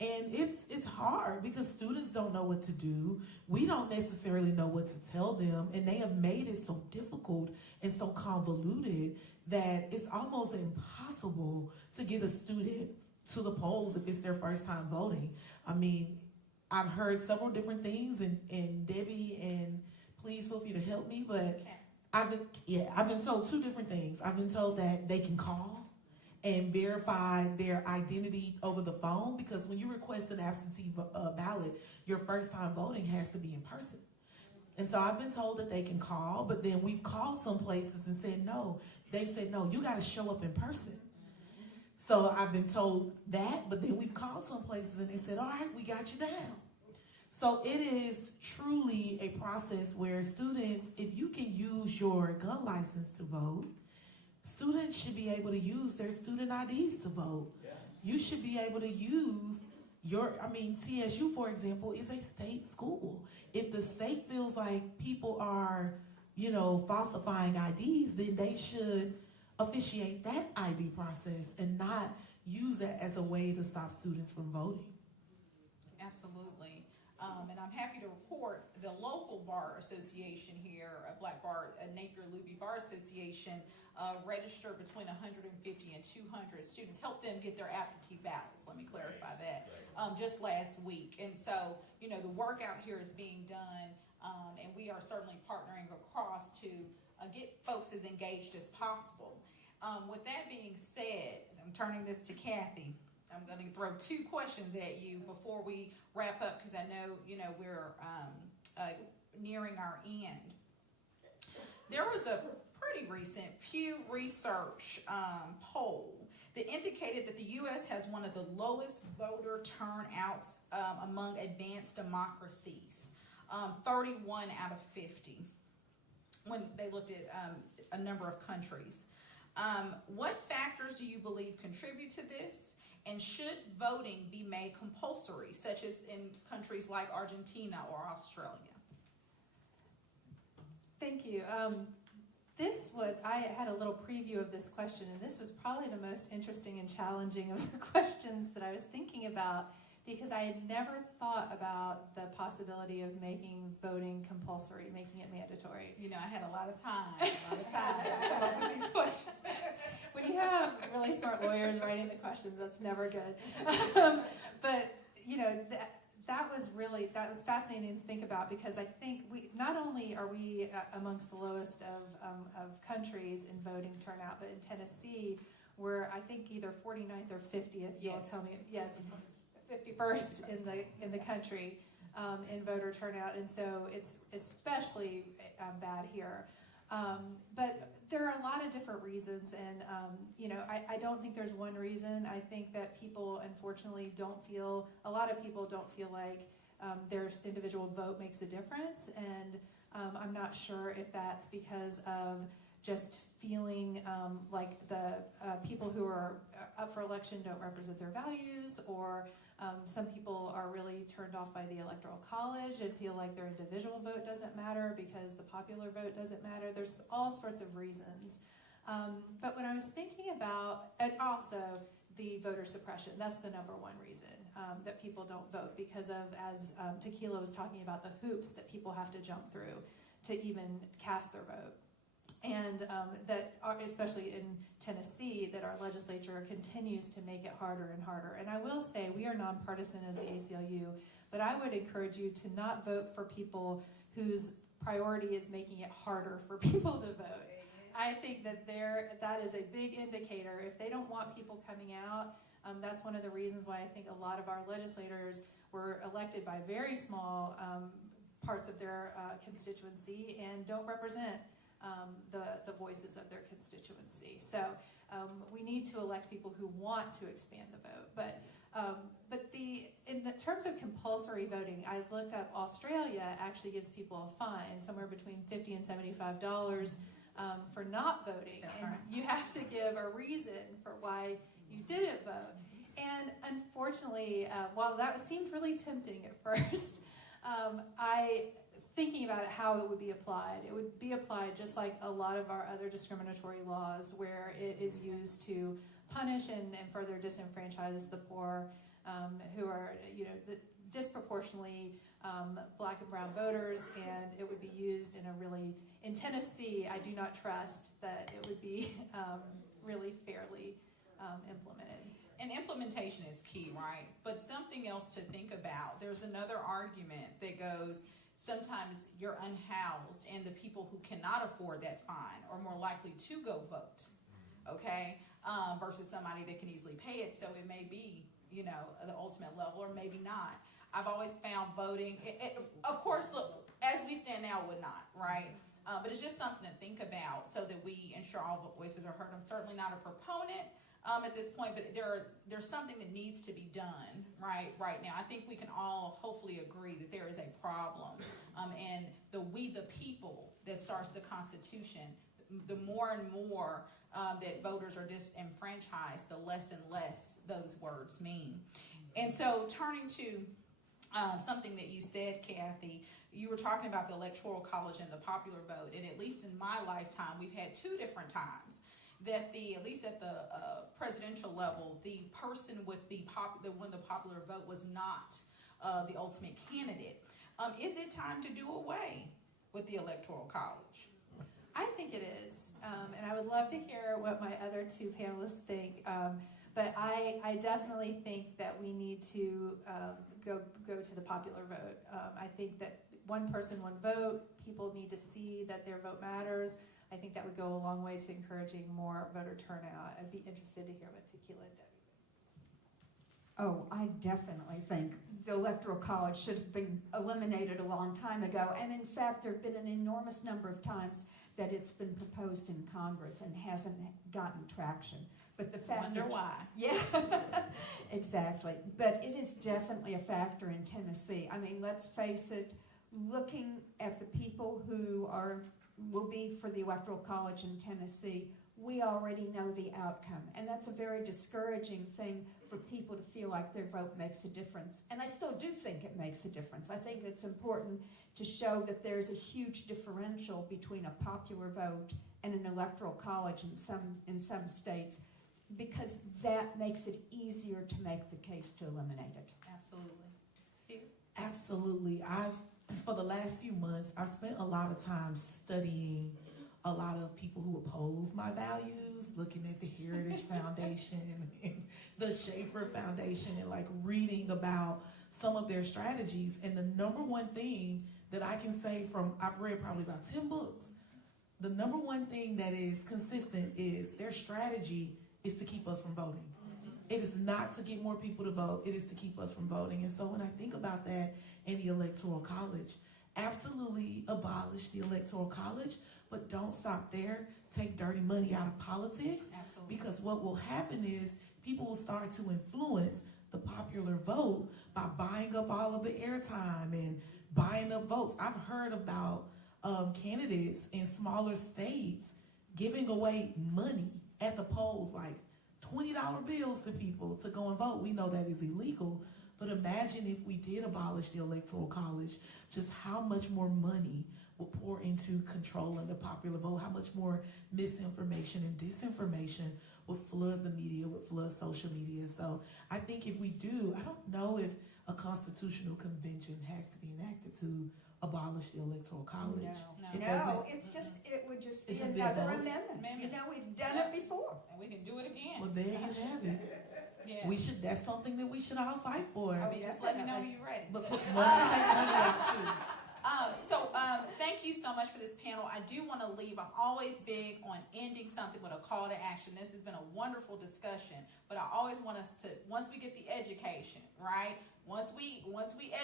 And it's hard because students don't know what to do. We don't necessarily know what to tell them, and they have made it so difficult and so convoluted that it's almost impossible to get a student to the polls if it's their first time voting. I mean, I've heard several different things, and Debbie, and please feel free to help me, but I've been told 2 different things. I've been told that they can call and verify their identity over the phone, because when you request an absentee ballot, your first time voting has to be in person. And so I've been told that they can call, but then we've called some places and said no. They've said, no, you got to show up in person. So I've been told that, but then we've called some places and they said, all right, we got you down. So it is truly a process where students, if you can use your gun license to vote, students should be able to use their student IDs to vote. Yes. You should be able to use TSU, for example, is a state school. If the state feels like people are, falsifying IDs, then they should officiate that ID process and not use that as a way to stop students from voting. Absolutely. And I'm happy to report the local bar association here, Black Bar, Napier Luby Bar Association, registered between 150 and 200 students, helped them get their absentee ballots. Let me clarify that. Just last week. And so, the work out here is being done, and we are certainly partnering across to get folks as engaged as possible. With that being said, I'm turning this to Kathy. I'm going to throw 2 questions at you before we wrap up, because I know, we're nearing our end. There was a pretty recent Pew Research poll that indicated that the U.S. has one of the lowest voter turnouts among advanced democracies, 31 out of 50, when they looked at a number of countries. What factors do you believe contribute to this? And should voting be made compulsory, such as in countries like Argentina or Australia? Thank you. I had a little preview of this question, and this was probably the most interesting and challenging of the questions that I was thinking about, because I had never thought about the possibility of making voting compulsory, making it mandatory. You know, I had a lot of time to come up with these questions. When you have really smart lawyers writing the questions, that's never good. But, you know, that was fascinating to think about, because I think not only are we amongst the lowest of countries in voting turnout, but in Tennessee, we're, I think, either 49th or 50th. You'll tell me. Yes, 51st in the country in voter turnout, and so it's especially bad here. But there are a lot of different reasons, and you know, I don't think there's one reason. I think that people, unfortunately, a lot of people don't feel like their individual vote makes a difference, and I'm not sure if that's because of just feeling like the people who are up for election don't represent their values, or some people are really turned off by the Electoral College and feel like their individual vote doesn't matter because the popular vote doesn't matter. There's all sorts of reasons. But when I was thinking about, and also the voter suppression, that's the number one reason that people don't vote, because of, as Tequila was talking about, the hoops that people have to jump through to even cast their vote. And that, especially in Tennessee, that our legislature continues to make it harder and harder. And I will say, we are nonpartisan as the ACLU, but I would encourage you to not vote for people whose priority is making it harder for people to vote. I think that is a big indicator. If they don't want people coming out, that's one of the reasons why I think a lot of our legislators were elected by very small parts of their constituency and don't represent the voices of their constituency. So we need to elect people who want to expand the vote. But in the terms of compulsory voting, I looked up, Australia actually gives people a fine somewhere between $50 and $75 for not voting. That's and right. You have to give a reason for why you didn't vote. And unfortunately, while that seemed really tempting at first, thinking about it, how it would be applied just like a lot of our other discriminatory laws, where it is used to punish and further disenfranchise the poor, who are, you know, disproportionately black and brown voters, and it would be used in Tennessee, I do not trust that it would be really fairly implemented. And implementation is key, right? But something else to think about, there's another argument that goes, sometimes you're unhoused, and the people who cannot afford that fine are more likely to go vote, okay, versus somebody that can easily pay it. So it may be, you know, the ultimate level, or maybe not. I've always found voting, of course, look, as we stand now, it would not, right? But it's just something to think about so that we ensure all the voices are heard. I'm certainly not a proponent at this point, but there's something that needs to be done right now. I think we can all hopefully agree that there is a problem, and we the people that starts the Constitution. The more and more that voters are disenfranchised, the less and less those words mean. And so, turning to something that you said, Kathy, you were talking about the Electoral College and the popular vote, and at least in my lifetime, we've had two different times that at least at the presidential level, the person with that won the popular vote was not the ultimate candidate. Is it time to do away with the Electoral College? I think it is, and I would love to hear what my other two panelists think. But I definitely think that we need to go to the popular vote. I think that one person, one vote, people need to see that their vote matters. I think that would go a long way to encouraging more voter turnout. I'd be interested to hear what Tequila and Debbie think. Oh, I definitely think the Electoral College should have been eliminated a long time ago. And in fact, there have been an enormous number of times that it's been proposed in Congress and hasn't gotten traction. But the fact Wonder why. Yeah, exactly. But it is definitely a factor in Tennessee. I mean, let's face it, looking at the people who will be for the Electoral College in Tennessee, we already know the outcome. And that's a very discouraging thing for people to feel like their vote makes a difference. And I still do think it makes a difference. I think it's important to show that there's a huge differential between a popular vote and an Electoral College in some states. because that makes it easier to make the case to eliminate it. Absolutely. Here. Absolutely. For the last few months, I've spent a lot of time studying a lot of people who oppose my values, looking at the Heritage Foundation and the Schaefer Foundation, and like reading about some of their strategies. And the number one thing that I can say I've read probably about 10 books, the number one thing that is consistent is their strategy is to keep us from voting. It is not to get more people to vote, it is to keep us from voting. And so when I think about that in the Electoral College, absolutely abolish the Electoral College, but don't stop there. Take dirty money out of politics. Absolutely. Because what will happen is people will start to influence the popular vote by buying up all of the airtime and buying up votes. I've heard about candidates in smaller states giving away money at the polls, like $20 bills to people to go and vote. We know that is illegal, but imagine if we did abolish the Electoral College, just how much more money will pour into controlling the popular vote, how much more misinformation and disinformation would flood the media, would flood social media. So I think if we do, I don't know if a constitutional convention has to be enacted to abolish the Electoral College. No. It No, doesn't- it would just be It's just be a another vote? amendment. You know, we've done Yeah. it before. And we can do it again. Well, there you have it. Yeah. That's something that we should all fight for. I mean, just let me know when you're ready. But put money, take money out too. Thank you so much for this panel. I do want to leave. I'm always big on ending something with a call to action. This has been a wonderful discussion, but I always want us to, once we get the education, right? Once we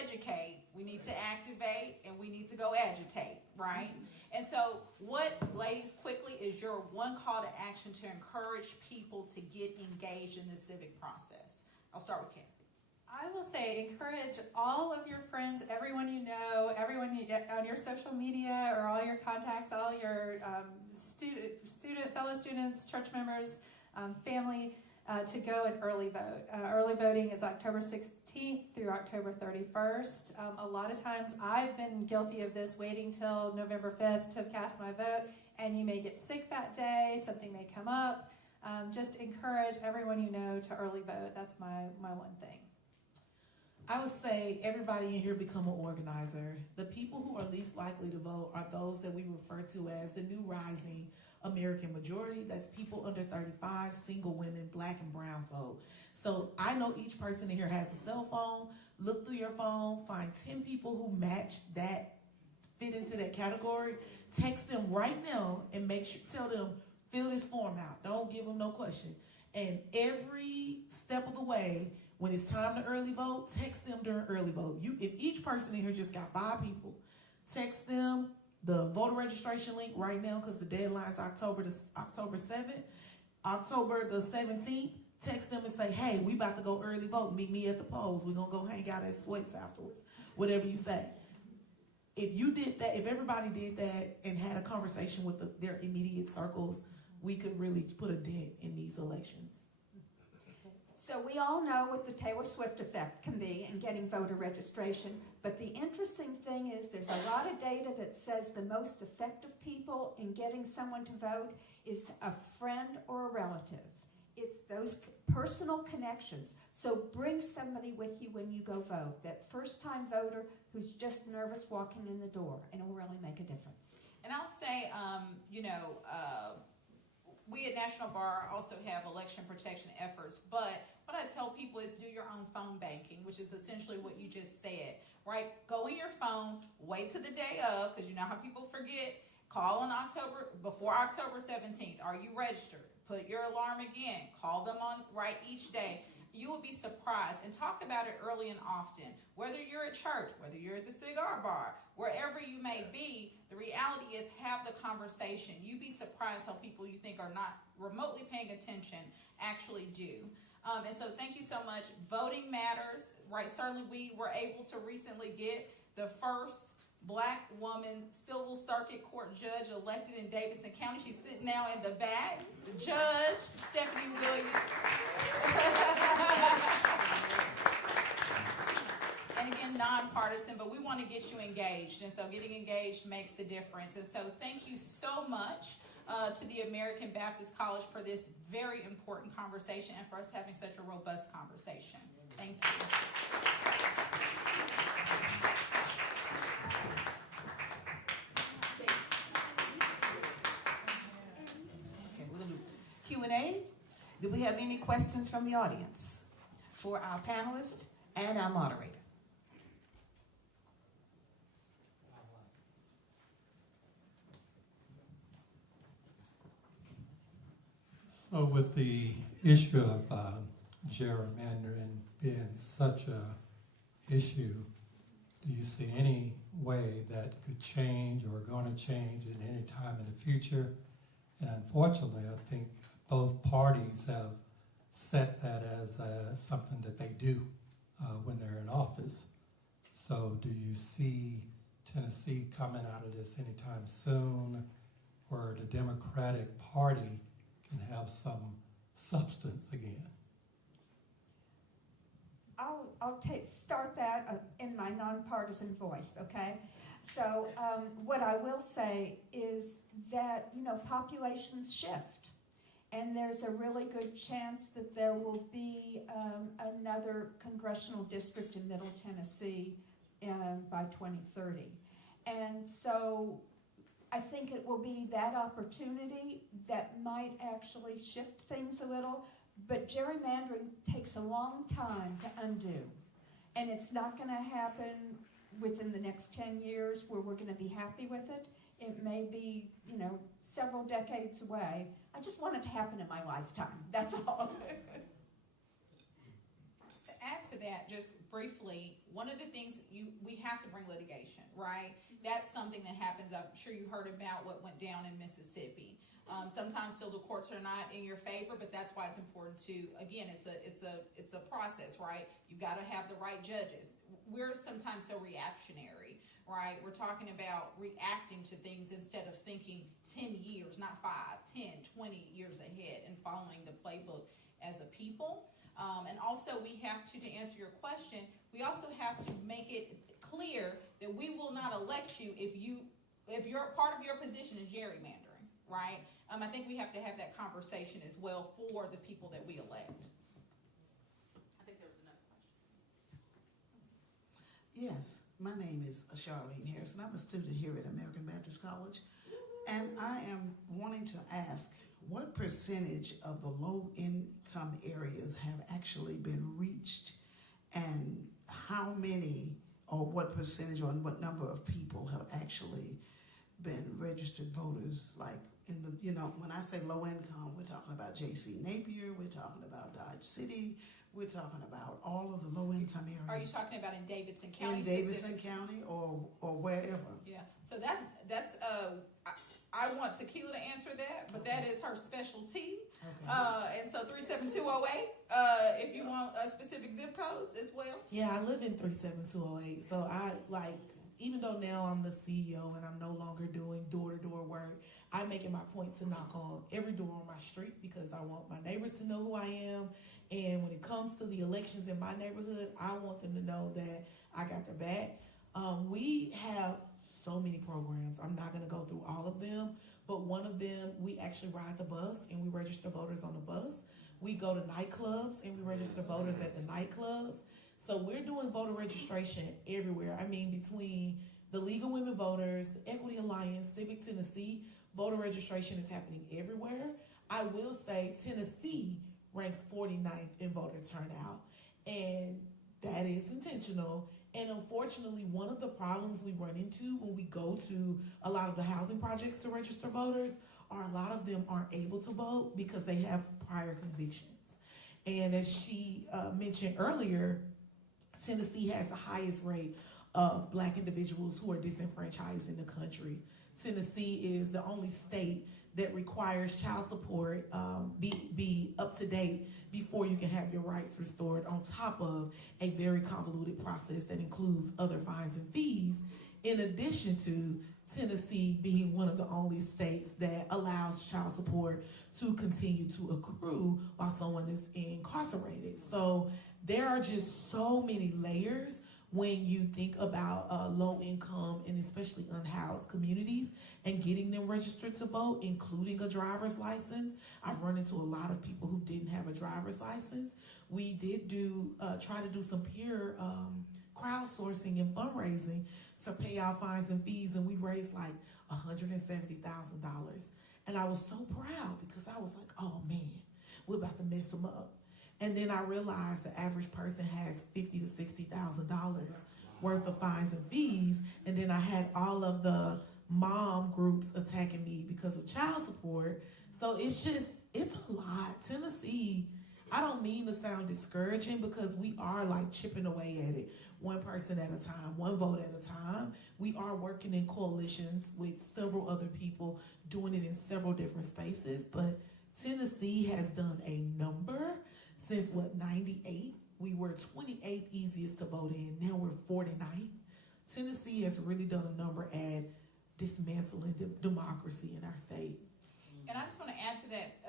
educate, we need to activate and we need to go agitate, right? And so what, ladies, quickly, is your one call to action to encourage people to get engaged in the civic process? I'll start with Kathy. I will say encourage all of your friends, everyone you know, everyone you get on your social media or all your contacts, all your fellow students, church members, family, to go and early vote. Early voting is October 16th through October 31st. A lot of times I've been guilty of this, waiting till November 5th to cast my vote, and you may get sick that day, something may come up. Just encourage everyone you know to early vote. That's my one thing. I would say everybody in here become an organizer. The people who are least likely to vote are those that we refer to as the new rising American majority. That's people under 35, single women, black and brown folk. So I know each person in here has a cell phone. Look through your phone, find 10 people who match that, fit into that category. Text them right now and tell them, fill this form out. Don't give them no question. And every step of the way, when it's time to early vote, text them during early vote. If each person in here just got 5 people, text them the voter registration link right now, because the deadline is October 7th. October the 17th, text them and say, hey, we about to go early vote. Meet me at the polls. We're going to go hang out at Sweats afterwards. Whatever you say. If you did that, if everybody did that and had a conversation with their immediate circles, we could really put a dent in these elections. So we all know what the Taylor Swift effect can be in getting voter registration, but the interesting thing is there's a lot of data that says the most effective people in getting someone to vote is a friend or a relative. It's those personal connections. So bring somebody with you when you go vote, that first-time voter who's just nervous walking in the door, and it'll really make a difference. And I'll say, we at National Bar also have election protection efforts, but what I tell people is do your own phone banking, which is essentially what you just said, right? Go in your phone, wait till the day of, because you know how people forget, call on before October 17th. Are you registered? Put your alarm again, call them on each day. You will be surprised, and talk about it early and often. Whether you're at church, whether you're at the cigar bar, wherever you may be, the reality is have the conversation. You'd be surprised how people you think are not remotely paying attention actually do. And so thank you so much. Voting matters, right? Certainly we were able to recently get the first Black woman civil circuit court judge elected in Davidson County. She's sitting now in the back. Judge Stephanie Williams. And again, nonpartisan, but we want to get you engaged. And so getting engaged makes the difference. And so thank you so much. to the American Baptist College for this very important conversation and for us having such a robust conversation. Thank you. Okay, we're gonna do Q&A. Do we have any questions from the audience for our panelists and our moderator? So with the issue of gerrymandering being such a issue, do you see any way that could change or going to change at any time in the future? And unfortunately, I think both parties have set that as something that they do when they're in office. So do you see Tennessee coming out of this anytime soon, where the Democratic Party can have some substance again? I'll start that in my nonpartisan voice, okay? So what I will say is that, populations shift. And there's a really good chance that there will be another congressional district in Middle Tennessee by 2030. And so I think it will be that opportunity that might actually shift things a little. But gerrymandering takes a long time to undo. And it's not going to happen within the next 10 years where we're going to be happy with it. It may be, several decades away. I just want it to happen in my lifetime. That's all. To add to that, just briefly, one of the things we have to bring litigation, right? That's something that happens. I'm sure you heard about what went down in Mississippi. Sometimes still the courts are not in your favor, but that's why it's important to, again, it's a process, right? You've got to have the right judges. We're sometimes so reactionary, right? We're talking about reacting to things instead of thinking 10 years, not 5, 10, 20 years ahead and following the playbook as a people. And also we have to answer your question, we also have to make it clear that we will not elect you if your part of your position is gerrymandering, right? I think we have to have that conversation as well for the people that we elect. I think there was another question. Yes, my name is Charlene Harrison. I'm a student here at American Baptist College, and I am wanting to ask, what percentage of the low-income areas have actually been reached, and how many, or what percentage, or what number of people have actually been registered voters? Like in the, when I say low income, we're talking about J.C. Napier, we're talking about Dodge City, we're talking about all of the low-income areas. Are you talking about in Davidson County? In Davidson County or wherever. Yeah. So that's I want Tequila to answer that, but that is her specialty. Okay. And so 37208, if you want specific zip codes as well. Yeah, I live in 37208. So even though now I'm the CEO and I'm no longer doing door-to-door work, I make it my point to knock on every door on my street because I want my neighbors to know who I am. And when it comes to the elections in my neighborhood, I want them to know that I got their back. We have so many programs. I'm not going to go through all of them, but one of them, we actually ride the bus and we register voters on the bus. We go to nightclubs and we register voters at the nightclubs. So we're doing voter registration everywhere. I mean, between the League of Women Voters, the Equity Alliance, Civic Tennessee, voter registration is happening everywhere. I will say Tennessee ranks 49th in voter turnout, and that is intentional. And unfortunately, one of the problems we run into when we go to a lot of the housing projects to register voters are a lot of them aren't able to vote because they have prior convictions. And as she mentioned earlier, Tennessee has the highest rate of Black individuals who are disenfranchised in the country. Tennessee is the only state that requires child support be up to date before you can have your rights restored, on top of a very convoluted process that includes other fines and fees, in addition to Tennessee being one of the only states that allows child support to continue to accrue while someone is incarcerated. So there are just so many layers when you think about low income and especially unhoused communities and getting them registered to vote, including a driver's license. I've run into a lot of people who didn't have a driver's license. We did try to do some peer crowdsourcing and fundraising to pay our fines and fees, and we raised like $170,000. And I was so proud because I was like, oh man, we're about to mess them up. And then I realized the average person has $50,000 to $60,000 worth of fines and fees. And then I had all of the mom groups attacking me because of child support. So it's a lot. Tennessee, I don't mean to sound discouraging because we are like chipping away at it, one person at a time, one vote at a time. We are working in coalitions with several other people, doing it in several different spaces. But Tennessee has done a number. Since 98, we were 28th easiest to vote in. Now we're 49th. Tennessee has really done a number at dismantling democracy in our state. And I just want to add to that,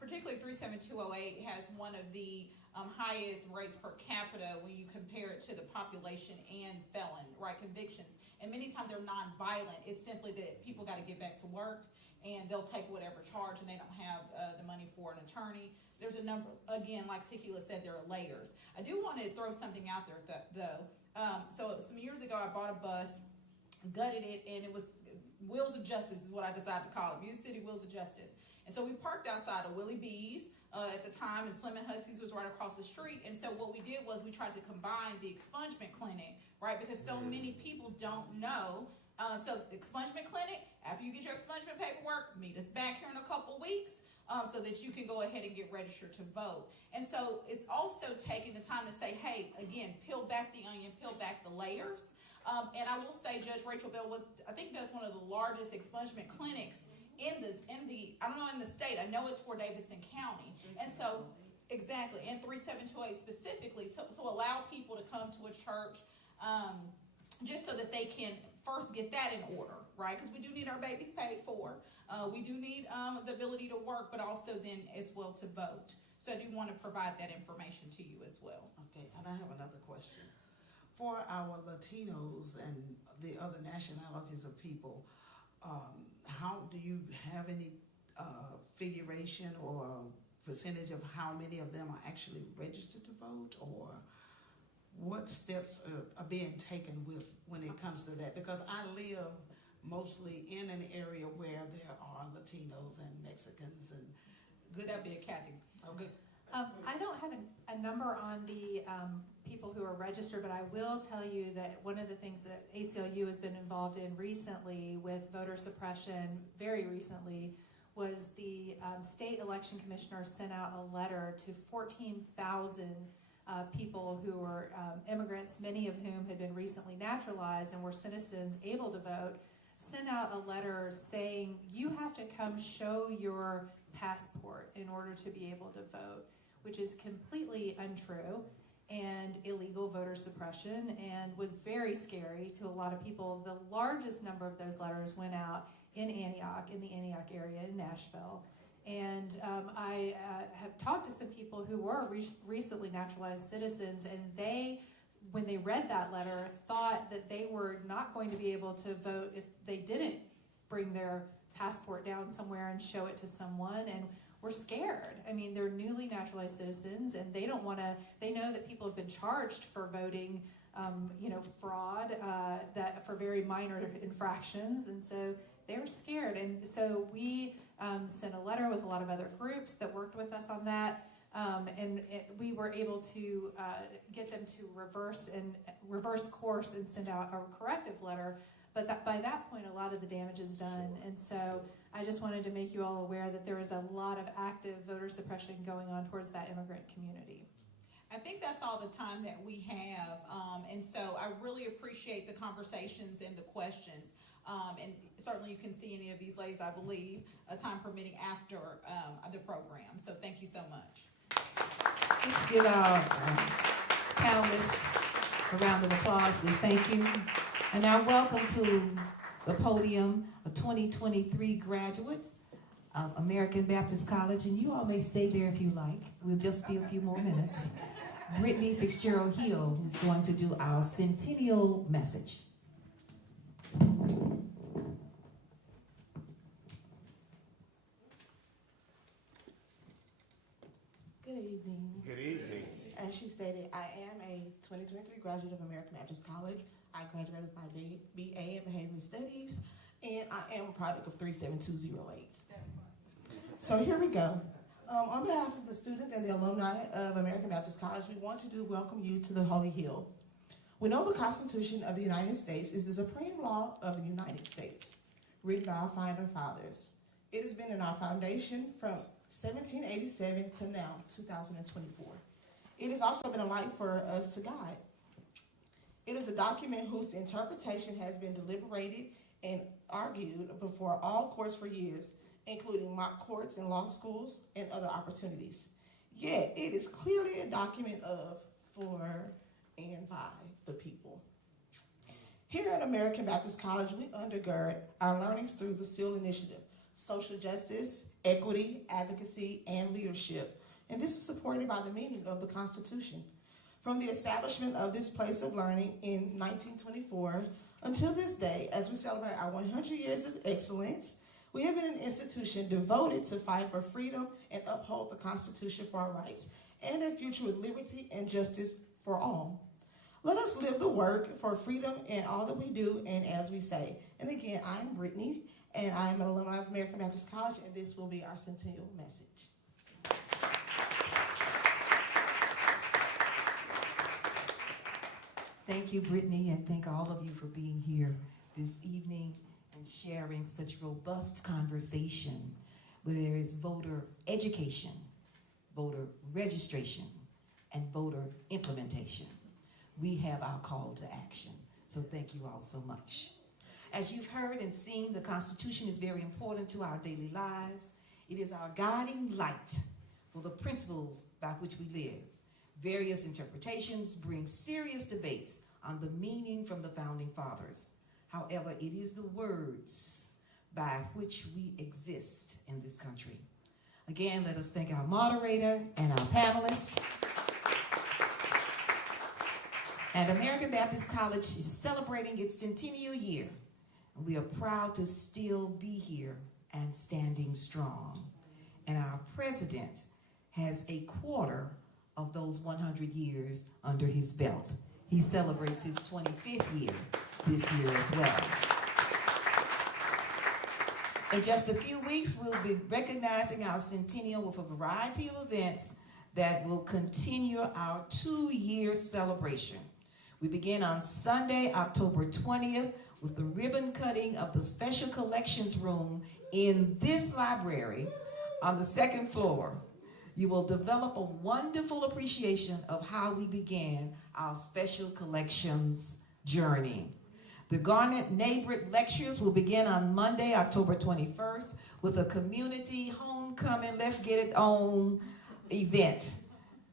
particularly 37208 has one of the highest rates per capita when you compare it to the population and felon, right, convictions. And many times they're nonviolent. It's simply that people got to get back to work and they'll take whatever charge and they don't have the money for an attorney. There's a number, again, like Tequila said, there are layers. I do want to throw something out there, though. So some years ago, I bought a bus, gutted it, and it was Wheels of Justice is what I decided to call it, Music City Wheels of Justice. And so we parked outside of Willie B's at the time, and Slim and Huskies was right across the street. And so what we did was we tried to combine the expungement clinic, right, because so many people don't know. So expungement clinic, after you get your expungement paperwork, meet us back here in a couple weeks. So that you can go ahead and get registered to vote. And so it's also taking the time to say, hey, again, peel back the onion, peel back the layers. And I will say Judge Rachel Bell does one of the largest expungement clinics in the state. I know it's for Davidson County. And so, exactly, and 37208 specifically, to allow people to come to a church just so that they can first get that in order, right? Because we do need our babies paid for. We do need the ability to work, but also then as well to vote. So I do want to provide that information to you as well. Okay, and I have another question. For our Latinos and the other nationalities of people, how do you have any figuration or percentage of how many of them are actually registered to vote, or what steps are being taken when it comes to that? Because I live mostly in an area where there are Latinos and Mexicans and good. That'd be a Kathy. Okay. I don't have a number on the people who are registered, but I will tell you that one of the things that ACLU has been involved in recently with voter suppression, very recently, was the state election commissioner sent out a letter to 14,000 people who were immigrants, many of whom had been recently naturalized and were citizens able to vote, sent out a letter saying you have to come show your passport in order to be able to vote, which is completely untrue and illegal voter suppression and was very scary to a lot of people. The largest number of those letters went out in Antioch, in the Antioch area in Nashville. And I have talked to some people who were recently naturalized citizens, and they, when they read that letter, thought that they were not going to be able to vote if they didn't bring their passport down somewhere and show it to someone, and were scared. I mean, they're newly naturalized citizens, and they don't want to. They know that people have been charged for voting, fraud, that for very minor infractions, and so they were scared. And so we sent a letter with a lot of other groups that worked with us on that. We were able to get them to reverse course and send out a corrective letter. But by that point, a lot of the damage is done. And so I just wanted to make you all aware that there is a lot of active voter suppression going on towards that immigrant community. I think that's all the time that we have. And so I really appreciate the conversations and the questions. And certainly you can see any of these ladies, I believe, time permitting after the program. So thank you so much. Let's give our panelists a round of applause. We thank you. And now welcome to the podium, a 2023 graduate of American Baptist College. And you all may stay there if you like. We'll just be a few more minutes. Brittany Fitzgerald Hill, who's going to do our centennial message. Good evening. Good evening. As she stated, I am a 2023 graduate of American Baptist College. I graduated with my BA in Behavioral Studies, and I am a product of 37208. So here we go. On behalf of the students and the alumni of American Baptist College, we want to welcome you to the Holy Hill. We know the Constitution of the United States is the supreme law of the United States, written by our founding fathers. It has been in our foundation from 1787 to now, 2024. It has also been a light for us to guide. It is a document whose interpretation has been deliberated and argued before all courts for years, including mock courts and law schools and other opportunities. Yet, it is clearly a document of, for, and by the people. Here at American Baptist College, we undergird our learnings through the SEAL Initiative, social justice, equity, advocacy, and leadership. And this is supported by the meaning of the Constitution. From the establishment of this place of learning in 1924 until this day, as we celebrate our 100 years of excellence, we have been an institution devoted to fight for freedom and uphold the Constitution for our rights and a future with liberty and justice for all. Let us live the work for freedom in all that we do and as we say. And again, I'm Brittany, and I'm an alumni of American Baptist College, and this will be our centennial message. Thank you, Brittany, and thank all of you for being here this evening and sharing such robust conversation where there is voter education, voter registration, and voter implementation. We have our call to action. So thank you all so much. As you've heard and seen, the Constitution is very important to our daily lives. It is our guiding light for the principles by which we live. Various interpretations bring serious debates on the meaning from the founding fathers. However, it is the words by which we exist in this country. Again, let us thank our moderator and our panelists. And American Baptist College is celebrating its centennial year. And we are proud to still be here and standing strong. And our president has a quarter of those 100 years under his belt. He celebrates his 25th year this year as well. In just a few weeks, we'll be recognizing our centennial with a variety of events that will continue our 2-year celebration. We begin on Sunday, October 20th, with the ribbon cutting of the Special Collections Room in this library on the 2nd floor. You will develop a wonderful appreciation of how we began our Special Collections journey. The Garnet Neighborhood Lectures will begin on Monday, October 21st, with a community homecoming, let's get it on event.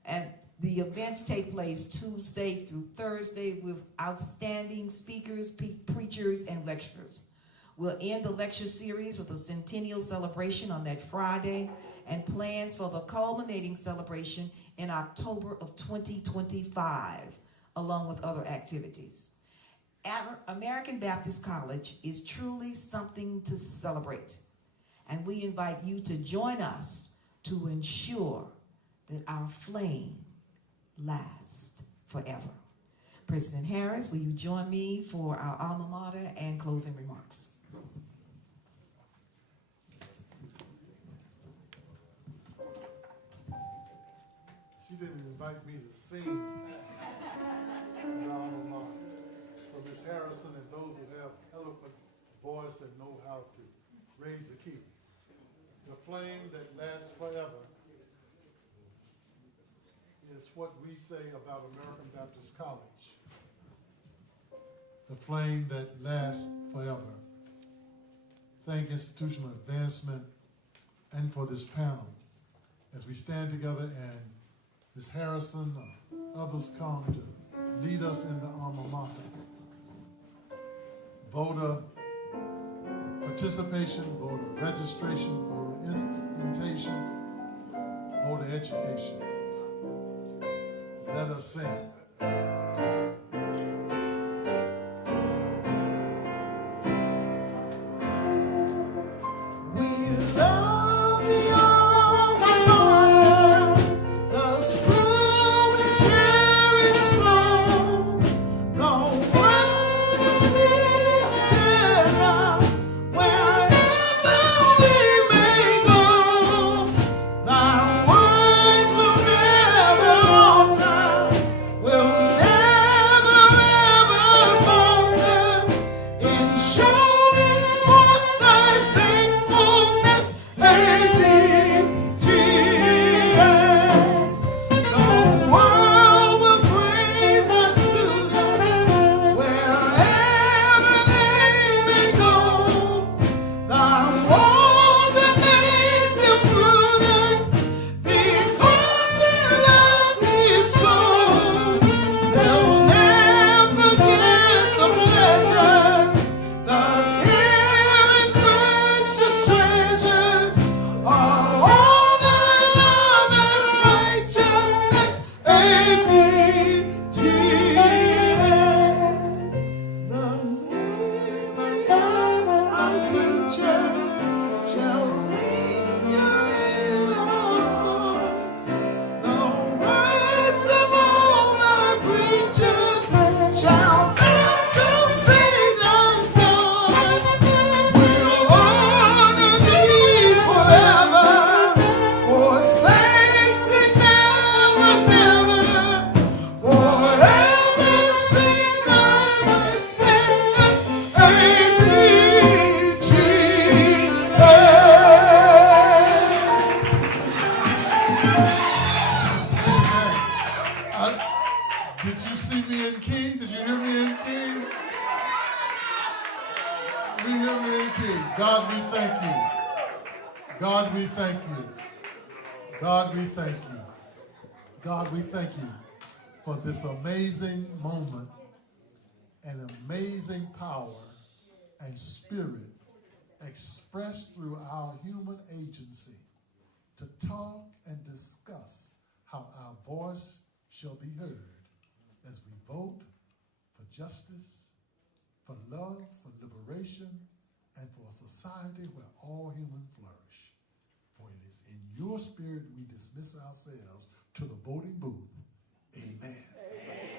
And the events take place Tuesday through Thursday with outstanding speakers, preachers, and lecturers. We'll end the lecture series with a centennial celebration on that Friday and plans for the culminating celebration in October of 2025, along with other activities. American Baptist College is truly something to celebrate, and we invite you to join us to ensure that our flame lasts forever. President Harris, will you join me for our alma mater and closing remarks? She didn't invite me to sing an alma mater. So Ms. Harrison and those who have eloquent voice and know how to raise the key. The flame that lasts forever is what we say about American Baptist College. The flame that lasts forever. Thank Institutional Advancement and for this panel as we stand together and Ms. Harrison, others come to lead us in the alma mater. Voter participation, voter registration, voter instrumentation, voter education. Let us sing. We love the almond fire, the screw and cherry slow. The world will be together wherever we may go. Thy words will never alter, will never ever falter in showing forth thy faithfulness, Jesus. The world will praise us together wherever they may go. Thy word that made them prudent, because they love thee so. They'll never get the pleasures, the dear and precious treasures of all thy love and righteousness, A.P.T.S. The name of our teachers shall linger in our hearts. The words of all thy preachers shall come to Satan's cause. We'll honor thee forever, forsake thee never, never. Forever sing thy singers, Did you see me in King? Did you hear me in King? We hear me in King. God, we thank you. God, we thank you. God, we thank you. God, we thank you for this amazing moment and amazing power and spirit expressed through our human agency to talk and discuss how our voice shall be heard as we vote for justice, for love, for liberation, and for a society where all humans flourish. For it is in your spirit we dismiss ourselves to the voting booth. Amen. Amen.